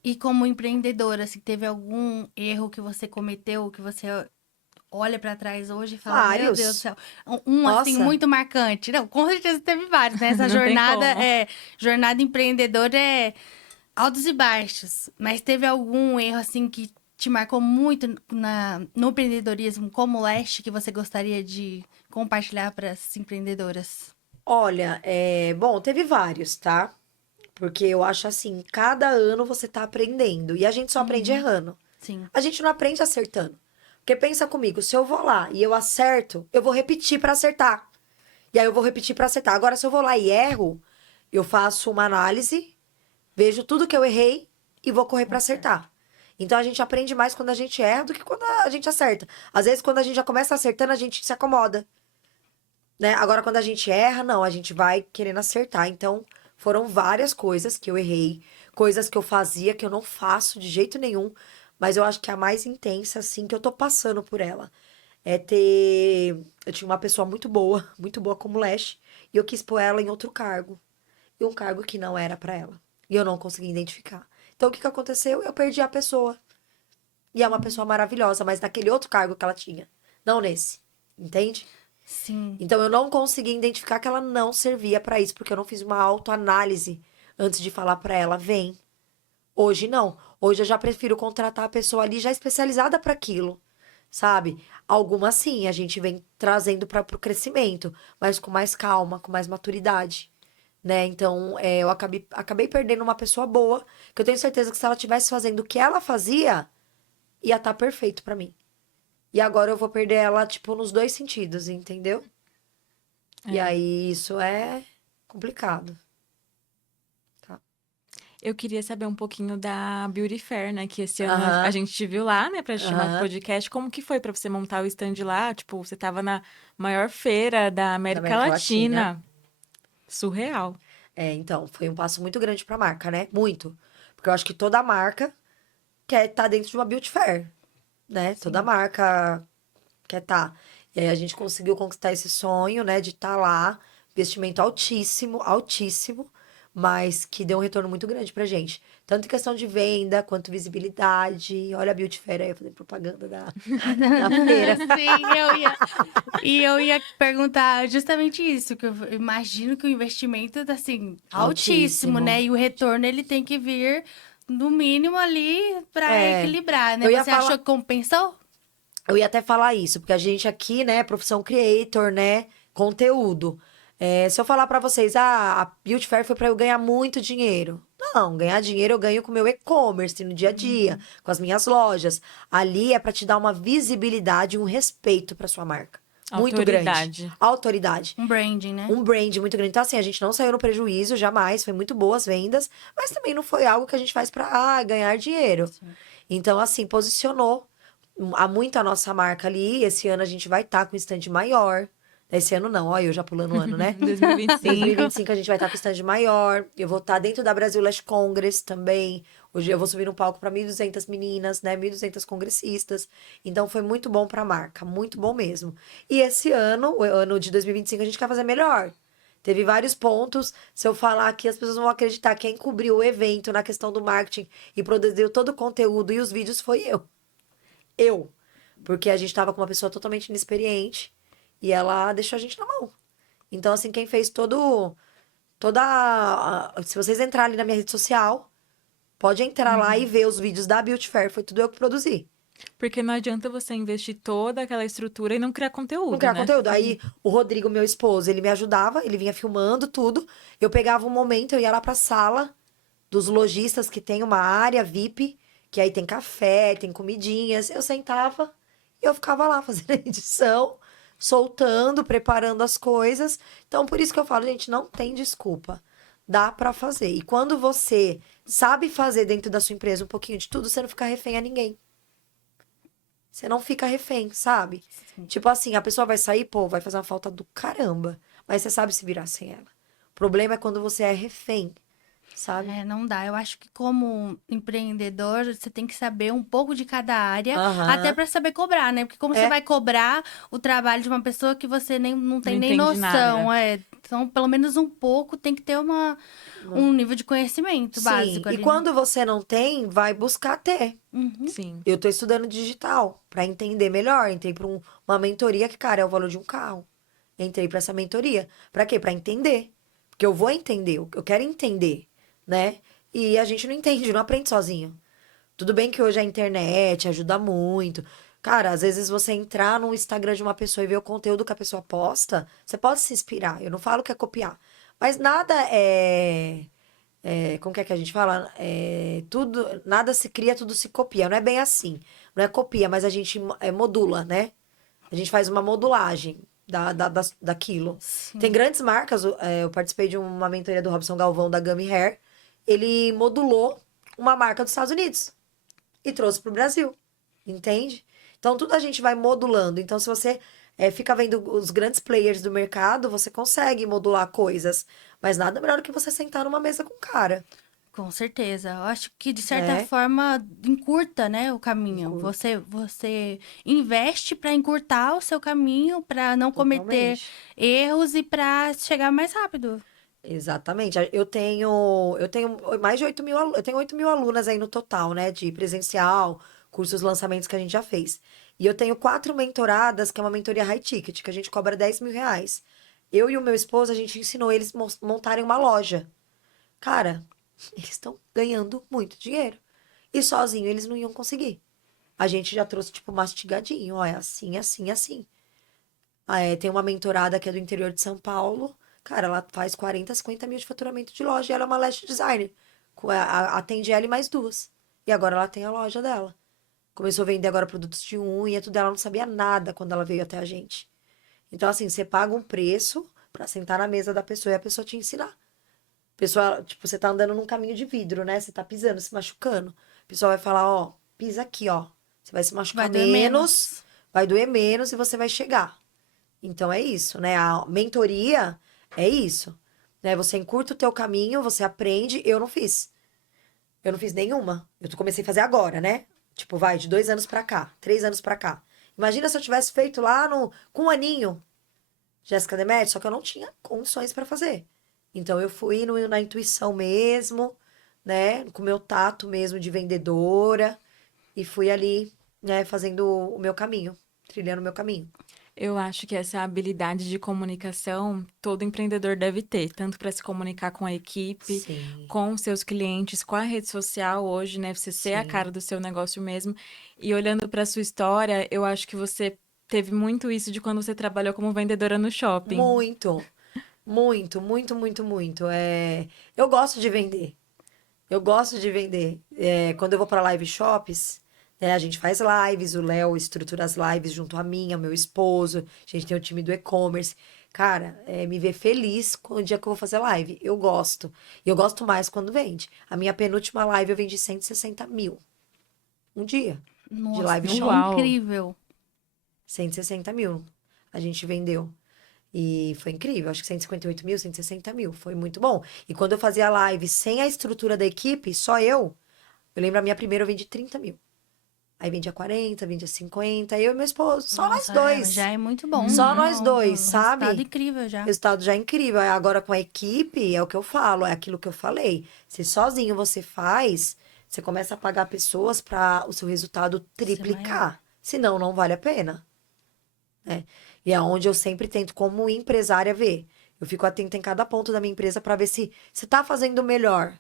E como empreendedora, se teve algum erro que você cometeu, que você olha pra trás hoje e fala, meu Vários. Deus do céu. Um assim, Nossa. muito marcante. Não, com certeza teve vários, né? Essa Não tem jornada como. jornada empreendedora é altos e baixos. Mas teve algum erro, assim, que te marcou muito no empreendedorismo como o Leste, que você gostaria de compartilhar para as empreendedoras? Olha, bom, teve vários, tá? Porque eu acho assim, cada ano você tá aprendendo. E a gente só aprende errando. Sim. A gente não aprende acertando. Porque pensa comigo, se eu vou lá e eu acerto, eu vou repetir pra acertar. E aí eu vou repetir pra acertar. Agora, se eu vou lá e erro, eu faço uma análise, vejo tudo que eu errei e vou correr pra acertar. Então a gente aprende mais quando a gente erra do que quando a gente acerta. Às vezes, quando a gente já começa acertando, a gente se acomoda. Né? Agora, quando a gente erra, não, a gente vai querendo acertar. Então, foram várias coisas que eu errei, coisas que eu fazia que eu não faço de jeito nenhum, mas eu acho que a mais intensa, assim, que eu tô passando por ela é ter. Eu tinha uma pessoa muito boa como Lash, e eu quis pôr ela em outro cargo, e um cargo que não era pra ela, e eu não consegui identificar. Então, o que que aconteceu? Eu perdi a pessoa. E é uma pessoa maravilhosa, mas naquele outro cargo que ela tinha, não nesse. Entende? Sim. Então eu não consegui identificar que ela não servia pra isso, porque eu não fiz uma autoanálise antes de falar pra ela, vem. Hoje não. Hoje eu já prefiro contratar a pessoa ali já especializada para aquilo, sabe? Algumas sim, a gente vem trazendo para o crescimento, mas com mais calma, com mais maturidade, né? Então, eu acabei perdendo uma pessoa boa, que eu tenho certeza que se ela estivesse fazendo o que ela fazia, ia estar perfeito para mim. E agora eu vou perder ela, tipo, nos dois sentidos, entendeu? E É. aí isso é complicado. Eu queria saber um pouquinho da Beauty Fair, né? Que esse ano a Aham, gente te viu lá, né? Pra te chamar pro aham. podcast. Como que foi pra você montar o stand lá? Tipo, você tava na maior feira da Da América América Latina. Latina. Surreal. Então, foi um passo muito grande pra marca, né? Muito. Porque eu acho que toda marca quer estar dentro de uma beauty fair, né? Toda Sim. marca quer estar. E aí a gente conseguiu conquistar esse sonho, né? De estar lá, investimento altíssimo, altíssimo, mas que deu um retorno muito grande pra gente. Tanto em questão de venda, quanto visibilidade. Olha a beauty fair aí, eu fazendo propaganda da feira. Sim, eu ia perguntar justamente isso, que eu imagino que o investimento tá assim altíssimo, Altíssimo. né? E o retorno ele tem que vir no mínimo ali para É, equilibrar, né? eu ia Você achou falar. que compensou? Eu ia até falar isso, porque a gente aqui, né, profissão creator, né, conteúdo. Se eu falar pra vocês, a Beauty Fair foi pra eu ganhar muito dinheiro. Não, ganhar dinheiro eu ganho com o meu e-commerce no dia a dia, Uhum. com as minhas lojas. Ali é pra te dar uma visibilidade e um respeito pra sua marca. Muito grande. Autoridade. Autoridade. Um branding, né? Um brand muito grande. Então, assim, a gente não saiu no prejuízo jamais, foi muito boas vendas, mas também não foi algo que a gente faz pra ganhar dinheiro. Sim. Então, assim, posicionou há muito a nossa marca ali. Esse ano a gente vai estar com stand maior. Esse ano não, olha, eu já pulando o ano, né? 2025. 2025 a gente vai estar com stand maior. Eu vou estar dentro da Brasil Lash Congress também. Hoje eu vou subir no palco para 1.200 meninas, né? 1.200 congressistas. Então foi muito bom para a marca, muito bom mesmo. E esse ano, o ano de 2025, a gente quer fazer melhor. Teve vários pontos. Se eu falar aqui, as pessoas vão acreditar. Quem cobriu o evento na questão do marketing e produziu todo o conteúdo e os vídeos foi eu. Eu. Porque a gente tava com uma pessoa totalmente inexperiente e ela deixou a gente na mão. Então, assim, quem fez se vocês entrarem ali na minha rede social, pode entrar lá e Uhum. ver os vídeos da Beauty Fair. Foi tudo eu que produzi. Porque não adianta você investir toda aquela estrutura e não criar Não conteúdo, criar né? conteúdo. Aí, o Rodrigo, meu esposo, ele me ajudava, ele vinha filmando tudo. Eu pegava um momento, eu ia lá pra sala dos lojistas que tem uma área VIP, que aí tem café, tem comidinhas. Eu sentava e eu ficava lá fazendo a edição, soltando, preparando as coisas. Então, por isso que eu falo, gente, não tem desculpa. Dá pra fazer. E quando você sabe fazer dentro da sua empresa um pouquinho de tudo, você não fica refém a ninguém. Você não fica refém, sabe? Sim. Tipo assim, a pessoa vai sair, pô, vai fazer uma falta do caramba. Mas você sabe se virar sem ela. O problema é quando você é refém, sabe? É, não dá. Eu acho que como empreendedor, você tem que saber um pouco de cada área, até Aham. para saber cobrar, né? Porque como você É. vai cobrar o trabalho de uma pessoa que você nem, não Não tem nem entende nada. noção, Então, pelo menos um pouco tem que ter um nível de conhecimento Sim, básico e ali, né? quando você não tem, vai buscar ter. Uhum. Sim. Eu tô estudando digital pra entender melhor. Entrei pra uma mentoria que, cara, é o valor de um carro. Entrei pra essa mentoria. Pra quê? Pra entender. Porque eu vou entender, eu quero entender, né? E a gente não entende, não aprende sozinho. Tudo bem que hoje a internet ajuda muito. Cara, às vezes você entrar no Instagram de uma pessoa e ver o conteúdo que a pessoa posta, você pode se inspirar. Eu não falo que é copiar. Mas nada como que é que a gente fala? Nada se cria, tudo se copia. Não é bem assim. Não é copia, mas a gente modula, né? A gente faz uma modulagem daquilo. Tem Sim. grandes marcas. Eu participei de uma mentoria do Robson Galvão, da Gummy Hair. Ele modulou uma marca dos Estados Unidos e trouxe para o Brasil. Entende? Então, tudo a gente vai modulando. Então, se você fica vendo os grandes players do mercado, você consegue modular coisas. Mas nada melhor do que você sentar numa mesa com o cara, Com certeza. Eu acho que, de certa né? forma, encurta, né, o caminho. Encurta. Você investe para encurtar o seu caminho, para não cometer Totalmente. erros e para chegar mais rápido. Exatamente. Eu tenho mais de 8.000 alunas, eu tenho 8.000 alunas aí no total, né? De presencial, cursos, lançamentos que a gente já fez. E eu tenho 4 mentoradas, que é uma mentoria high ticket, que a gente cobra R$ 10.000. Eu e o meu esposo, a gente ensinou eles montarem uma loja. Cara, eles estão ganhando muito dinheiro. E sozinho eles não iam conseguir. A gente já trouxe, tipo, mastigadinho. Ó, é assim, assim, assim. Tem uma mentorada que é do interior de São Paulo. Cara, ela faz 40, 50 mil de faturamento de loja. E ela é uma lash designer. Atende ela e mais 2. E agora ela tem a loja dela. Começou a vender agora produtos de unha, tudo. Ela não sabia nada quando ela veio até a gente. Então, assim, você paga um preço pra sentar na mesa da pessoa e a pessoa te ensinar. Pessoa, tipo, você tá andando num caminho de vidro, né? Você tá pisando, se machucando. A pessoa vai falar, ó, pisa aqui, ó. Você vai se machucar Vai doer menos. vai doer menos e você vai chegar. Então é isso, né? A mentoria é isso, né? Você encurta o teu caminho, você aprende. Eu não fiz. Eu não fiz nenhuma. Comecei a fazer agora, né? Tipo, vai, de 2 anos pra cá, 3 anos pra cá. Imagina se eu tivesse feito lá com 1 aninho, Jéssica Demetriou, só que eu não tinha condições pra fazer. Então eu fui na intuição mesmo, né? Com o meu tato mesmo de vendedora. E fui ali, né, fazendo o meu caminho, trilhando o meu caminho. Eu acho que essa habilidade de comunicação todo empreendedor deve ter, tanto para se comunicar com a equipe, Sim, com seus clientes, com a rede social hoje, né? Você ser a sim. cara do seu negócio mesmo. E olhando para sua história, eu acho que você teve muito isso de quando você trabalhou como vendedora no shopping. Muito, muito, muito, muito, muito. Eu gosto de vender. Eu gosto de vender. Quando eu vou para live shops, né, a gente faz lives, o Léo estrutura as lives junto a mim, ao meu esposo. A gente tem o time do e-commerce. Cara, me ver feliz com o dia que eu vou fazer live. Eu gosto. E eu gosto mais quando vende. A minha penúltima live eu vendi 160 mil. Um dia de Nossa, live que shop. Uau! incrível. 160 mil a gente vendeu. E foi incrível, acho que 158 mil, 160 mil, foi muito bom. E quando eu fazia live sem a estrutura da equipe, só eu lembro a minha primeira eu vendi 30 mil. Aí vendia 40, vendia 50, eu e meu esposo, só nós Nossa, dois. já é muito bom. Só nós dois, Um resultado sabe? incrível já. Resultado já é incrível. Aí agora com a equipe, é o que eu falo, é aquilo que eu falei. Se sozinho você faz, você começa a pagar pessoas para o seu resultado Ser maior. triplicar. Senão, não vale a pena, né? E é onde eu sempre tento, como empresária, ver. Eu fico atenta em cada ponto da minha empresa para ver se tá fazendo melhor,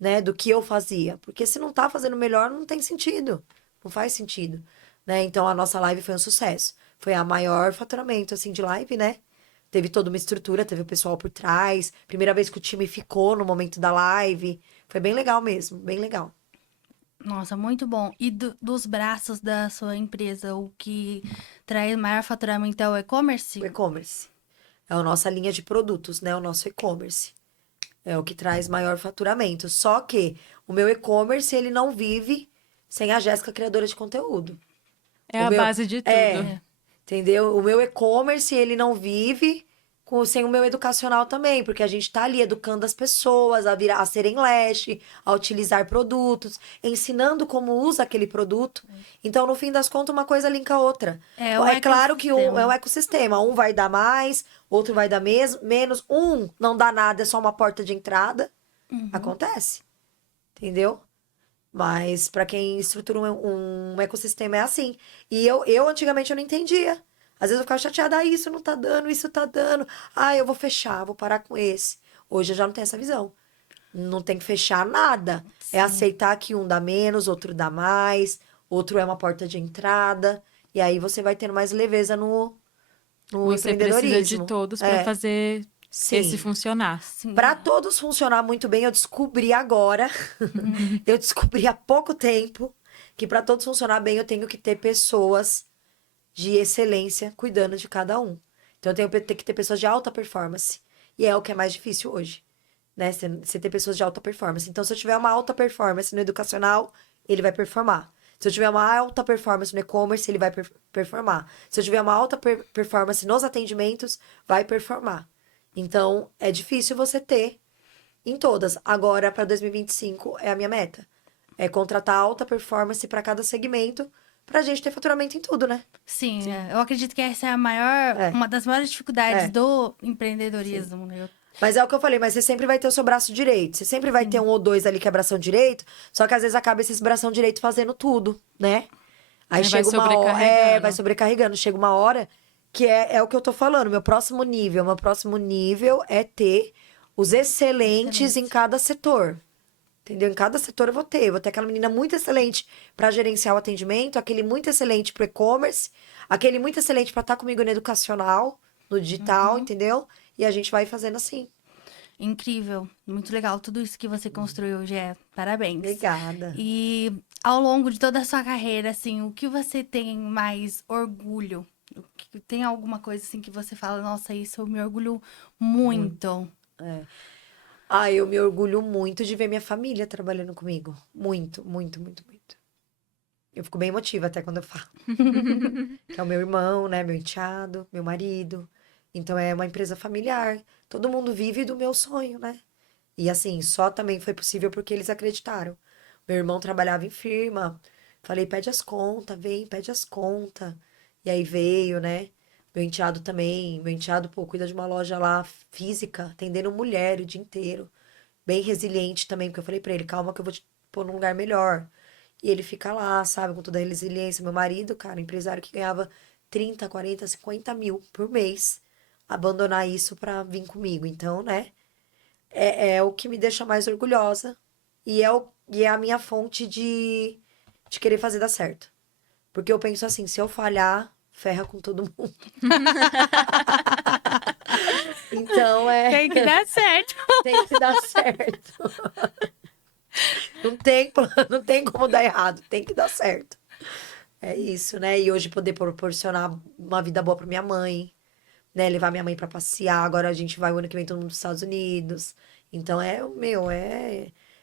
né, do que eu fazia. Porque se não tá fazendo melhor, não tem sentido. Não faz sentido, né? Então a nossa live foi um sucesso. Foi a maior faturamento assim de live, né? Teve toda uma estrutura, teve o pessoal por trás. Primeira vez que o time ficou no momento da live. Foi bem legal mesmo, bem legal. Nossa, muito bom. E dos braços da sua empresa, o que traz maior faturamento é o O e-commerce? e-commerce. É a nossa linha de produtos, né? O nosso e-commerce. É o que traz maior faturamento. Só que o meu e-commerce, ele não vive sem a Jéssica criadora de conteúdo. É O a meu, base de tudo. é, entendeu? O meu e-commerce, ele não vive sem o meu educacional também, porque a gente tá ali educando as pessoas a serem lash, a utilizar produtos, ensinando como usa aquele produto. Então, no fim das contas, uma coisa linka a outra. É o É claro que é um ecossistema. ecossistema. Um vai dar mais, outro vai dar menos. Um não dá nada, é só uma porta de entrada. Uhum. Acontece, entendeu? Mas para quem estrutura um ecossistema é assim. E eu antigamente eu não entendia. Às vezes eu ficava chateada, isso não tá dando, isso tá dando. Eu vou fechar, vou parar com esse. Hoje eu já não tenho essa visão. Não tem que fechar nada. É Sim. aceitar que um dá menos, outro dá mais, outro é uma porta de entrada. E aí você vai tendo mais leveza no Você precisa de empreendedorismo. todos para É, fazer esse sim. funcionar. Sim. Para todos funcionar muito bem, eu descobri agora, eu descobri há pouco tempo, que para todos funcionar bem, eu tenho que ter pessoas de excelência cuidando de cada um. Então, eu tenho que ter pessoas de alta performance. E é o que é mais difícil hoje, né? Você ter pessoas de alta performance. Então, se eu tiver uma alta performance no educacional, ele vai performar. Se eu tiver uma alta performance no e-commerce, ele vai performar. Se eu tiver uma alta performance nos atendimentos, vai performar. Então, é difícil você ter em todas. Agora, para 2025, é a minha meta. É contratar alta performance para cada segmento, pra gente ter faturamento em tudo, né? Sim, eu acredito que essa é a maior, É, uma das maiores dificuldades é, do sim. empreendedorismo, né? Mas é o que eu falei, mas você sempre vai ter o seu braço direito. Você sempre vai ter um ou dois ali que é bração direito, só que às vezes acaba esses bração direito fazendo tudo, né? Aí Aí vai chega uma hora, vai sobrecarregando. sobrecarregando. Chega uma hora que é o que eu tô falando. Meu próximo nível é ter os excelentes em Excelente. cada setor. Entendeu? Em cada setor eu vou ter. Eu vou ter aquela menina muito excelente para gerenciar o atendimento, aquele muito excelente pro e-commerce, aquele muito excelente para estar comigo no educacional, no digital, entendeu? E a gente vai fazendo assim. Incrível, muito legal tudo isso que você construiu, Gé. Parabéns. Obrigada. E ao longo de toda a sua carreira, assim, o que você tem mais orgulho? Tem alguma coisa assim que você fala, nossa, isso eu me orgulho muito. Ah, eu me orgulho muito de ver minha família trabalhando comigo. Muito, muito, muito, muito. Eu fico bem emotiva até quando eu falo. Que é o meu irmão, né? Meu enteado, meu marido. Então é uma empresa familiar. Todo mundo vive do meu sonho, né? E assim, só também foi possível porque eles acreditaram. Meu irmão trabalhava em firma. Falei, pede as contas, vem, pede as contas. E aí veio, né? Meu enteado também. Meu enteado, pô, cuida de uma loja lá física, atendendo mulher o dia inteiro. Bem resiliente também, porque eu falei pra ele, calma que eu vou te pôr num lugar melhor. E ele fica lá, sabe, com toda a resiliência. Meu marido, cara, empresário que ganhava 30, 40, 50 mil por mês, abandonar isso pra vir comigo. Então, né, é o que me deixa mais orgulhosa e é a minha fonte de querer fazer dar certo. Porque eu penso assim, se eu falhar, ferra com todo mundo. Então, Tem que dar certo. tem que dar certo. Não tem plano, não tem como dar errado, tem que dar certo. É isso, né? E hoje poder proporcionar uma vida boa pra minha mãe, né? Levar minha mãe pra passear. Agora a gente vai o ano que vem todo mundo pros Estados Unidos. Então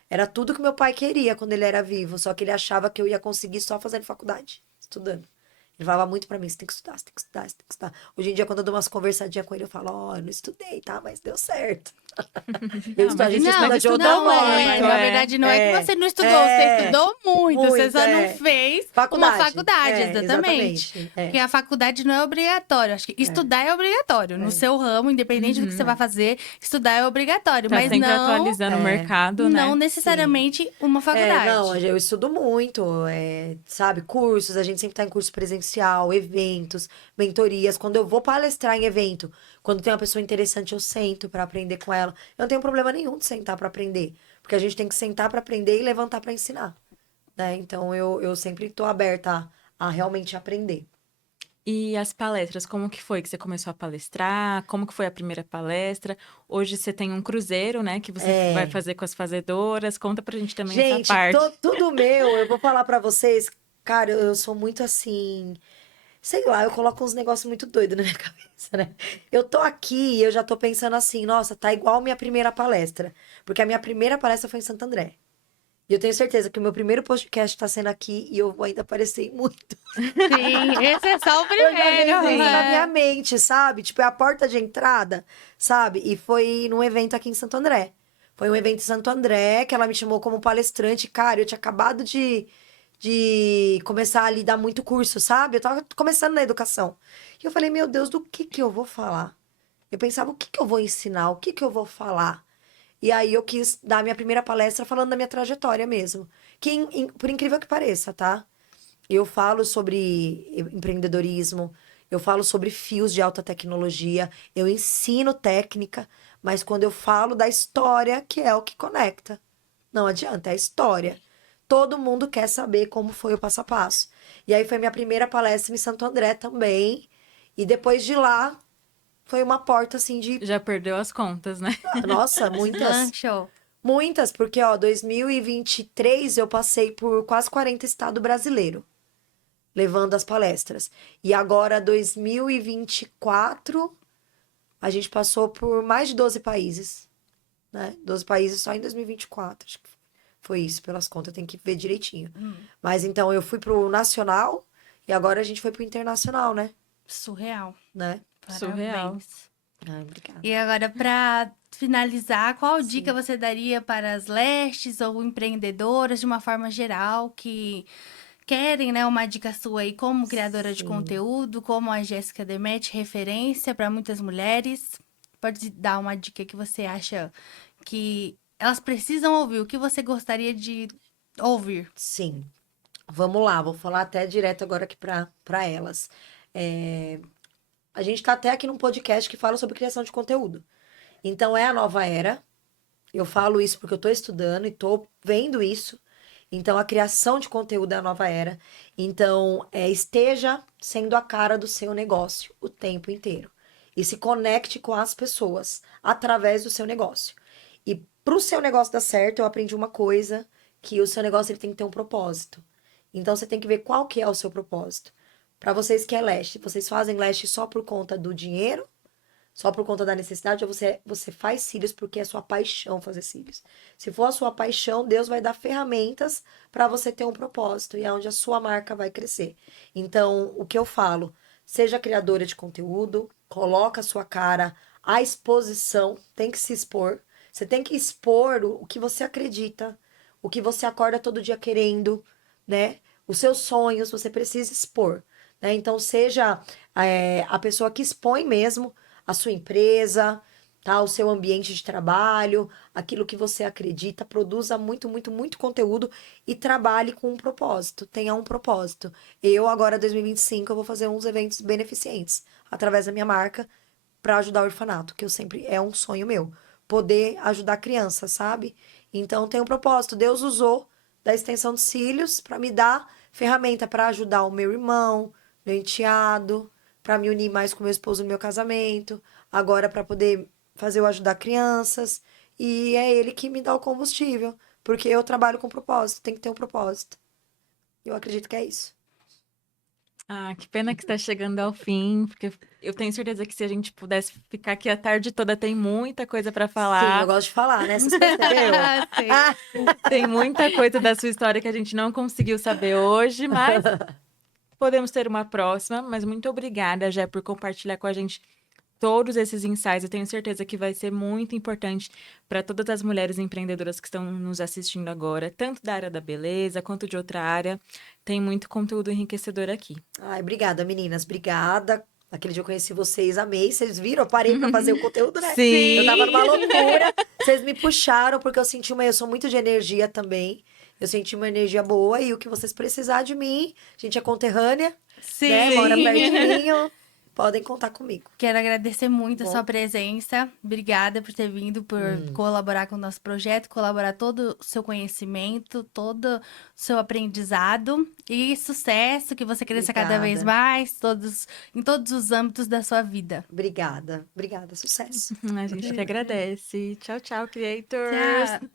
era tudo que meu pai queria quando ele era vivo, só que ele achava que eu ia conseguir só fazendo faculdade, estudando. Ele falava muito pra mim, você tem que estudar, você tem que estudar, você tem que estudar. Hoje em dia, quando eu dou umas conversadinhas com ele, eu falo, ó, eu não estudei, tá? Mas deu certo. A gente Não, estuda mas de outra Não forma, é, muito, na né? verdade, não é que É, você não estudou, você é, estudou muito, você só não é. fez uma Faculdade. faculdade, É, exatamente. exatamente. Porque a faculdade não é obrigatório. Acho que estudar é obrigatório. No seu ramo, independente do que você vai fazer, estudar é obrigatório. Tá Mas sempre não, atualizando o mercado, não né? necessariamente uma Não, faculdade. eu estudo muito, sabe, cursos, a gente sempre tá em curso presencial, eventos, mentorias. Quando eu vou palestrar em evento, quando tem uma pessoa interessante, eu sento pra aprender com ela. Eu não tenho problema nenhum de sentar pra aprender, porque a gente tem que sentar pra aprender e levantar pra ensinar, né? Então eu sempre tô aberta a realmente aprender. E as palestras, como que foi que você começou a palestrar? Como que foi a primeira palestra? Hoje você tem um cruzeiro, né, que você vai É. fazer com as fazedoras. Conta pra gente também essa Gente, parte. tudo meu, eu vou falar pra vocês, cara, eu sou muito assim. Sei lá, eu coloco uns negócios muito doidos na minha cabeça, né? Eu tô aqui e eu já tô pensando assim, nossa, tá igual a minha primeira palestra. Porque a minha primeira palestra foi em Santo André. E eu tenho certeza que o meu primeiro podcast tá sendo aqui e eu vou ainda aparecer em muito. Sim, esse é só o Eu já primeiro. vejo isso na minha É. mente, sabe? Tipo, é a porta de entrada, sabe? E foi num evento aqui em Santo André. Foi um evento em Santo André que ela me chamou como palestrante. Cara, eu tinha acabado de começar a dar muito curso, sabe? Eu tava começando na educação. E eu falei, meu Deus, do que eu vou falar? Eu pensava, o que eu vou ensinar? O que eu vou falar? E aí eu quis dar a minha primeira palestra falando da minha trajetória mesmo. Que, por incrível que pareça, tá? Eu falo sobre empreendedorismo, eu falo sobre fios de alta tecnologia, eu ensino técnica, mas quando eu falo da história, que é o que conecta. Não adianta, é a história. Todo mundo quer saber como foi o passo a passo. E aí foi minha primeira palestra em Santo André também. E depois de lá, foi uma porta assim de, Já perdeu as contas, né? nossa, muitas. Deslanchou. Muitas, porque ó, 2023 eu passei por quase 40 estados brasileiros, levando as palestras. E agora 2024 a gente passou por mais de 12 países, né? 12 países só em 2024. Acho que foi isso, pelas contas, tem que ver direitinho. Mas então eu fui pro nacional e agora a gente foi pro internacional, né? Surreal. Né? Surreal. Parabéns. Ai, obrigada. E agora, para finalizar, qual dica você daria para as lestes ou empreendedoras, de uma forma geral, que querem, né, uma dica sua aí como criadora de Sim. conteúdo, como a Jéssica Demetti, referência para muitas mulheres? pode dar uma dica que você acha que elas precisam ouvir? O que você gostaria de ouvir? Sim. Vamos lá, vou falar até direto agora aqui para elas. A gente está até aqui num podcast que fala sobre criação de conteúdo. Então, é a nova era. Eu falo isso porque eu estou estudando e estou vendo isso. Então, a criação de conteúdo é a nova era. Então, esteja sendo a cara do seu negócio o tempo inteiro. E se conecte com as pessoas através do seu negócio. E para o seu negócio dar certo, eu aprendi uma coisa, que o seu negócio ele tem que ter um propósito. Então, você tem que ver qual que é o seu propósito. Para vocês que é lash, vocês fazem lash só por conta do dinheiro? Só por conta da necessidade? Ou você faz cílios porque é sua paixão fazer cílios? Se for a sua paixão, Deus vai dar ferramentas para você ter um propósito. E é onde a sua marca vai crescer. Então, o que eu falo? Seja criadora de conteúdo, coloca a sua cara, a exposição, tem que se expor. Você tem que expor o que você acredita, o que você acorda todo dia querendo, né? Os seus sonhos, você precisa expor, né? Então, seja a pessoa que expõe mesmo a sua empresa, tá? O seu ambiente de trabalho, aquilo que você acredita, produza muito, muito, muito conteúdo e trabalhe com um propósito, tenha um propósito. Eu, agora, 2025, eu vou fazer uns eventos beneficentes através da minha marca para ajudar o orfanato, que eu sempre é um sonho meu, poder ajudar crianças, sabe? Então, tem um propósito. Deus usou da extensão de cílios para me dar ferramenta para ajudar o meu irmão, meu enteado, para me unir mais com meu esposo no meu casamento, agora para poder fazer eu ajudar crianças, e é ele que me dá o combustível, porque eu trabalho com propósito, tem que ter um propósito. Eu acredito que é isso. Ah, que pena que está chegando ao fim, porque eu tenho certeza que se a gente pudesse ficar aqui a tarde toda, tem muita coisa para Sim, eu falar. gosto de falar, né? Vocês perceberam? Sim. Ah, Tem muita coisa da sua história que a gente não conseguiu saber hoje, mas podemos ter uma próxima. Mas muito obrigada, Jé, por compartilhar com a gente todos esses insights. Eu tenho certeza que vai ser muito importante para todas as mulheres empreendedoras que estão nos assistindo agora, tanto da área da beleza quanto de outra área. Tem muito conteúdo enriquecedor aqui. ai, obrigada, meninas. Obrigada. Aquele dia eu conheci vocês, amei. Vocês viram? Eu parei pra fazer o conteúdo, né? Sim. Eu tava numa loucura. Vocês me puxaram, porque eu senti eu sou muito de energia também. Eu senti uma energia boa e o que vocês precisar de mim, a gente é conterrânea, Sim. né? Mora pertinho. Podem contar comigo. Quero agradecer muito a Bom. sua presença. Obrigada por ter vindo, por colaborar com o nosso projeto, colaborar todo o seu conhecimento, todo o seu aprendizado. E sucesso, que você cresça cada vez Obrigada. mais, em todos os âmbitos da sua vida. Obrigada. Obrigada. Sucesso. A gente que agradece. Tchau, tchau, creators! Tchau!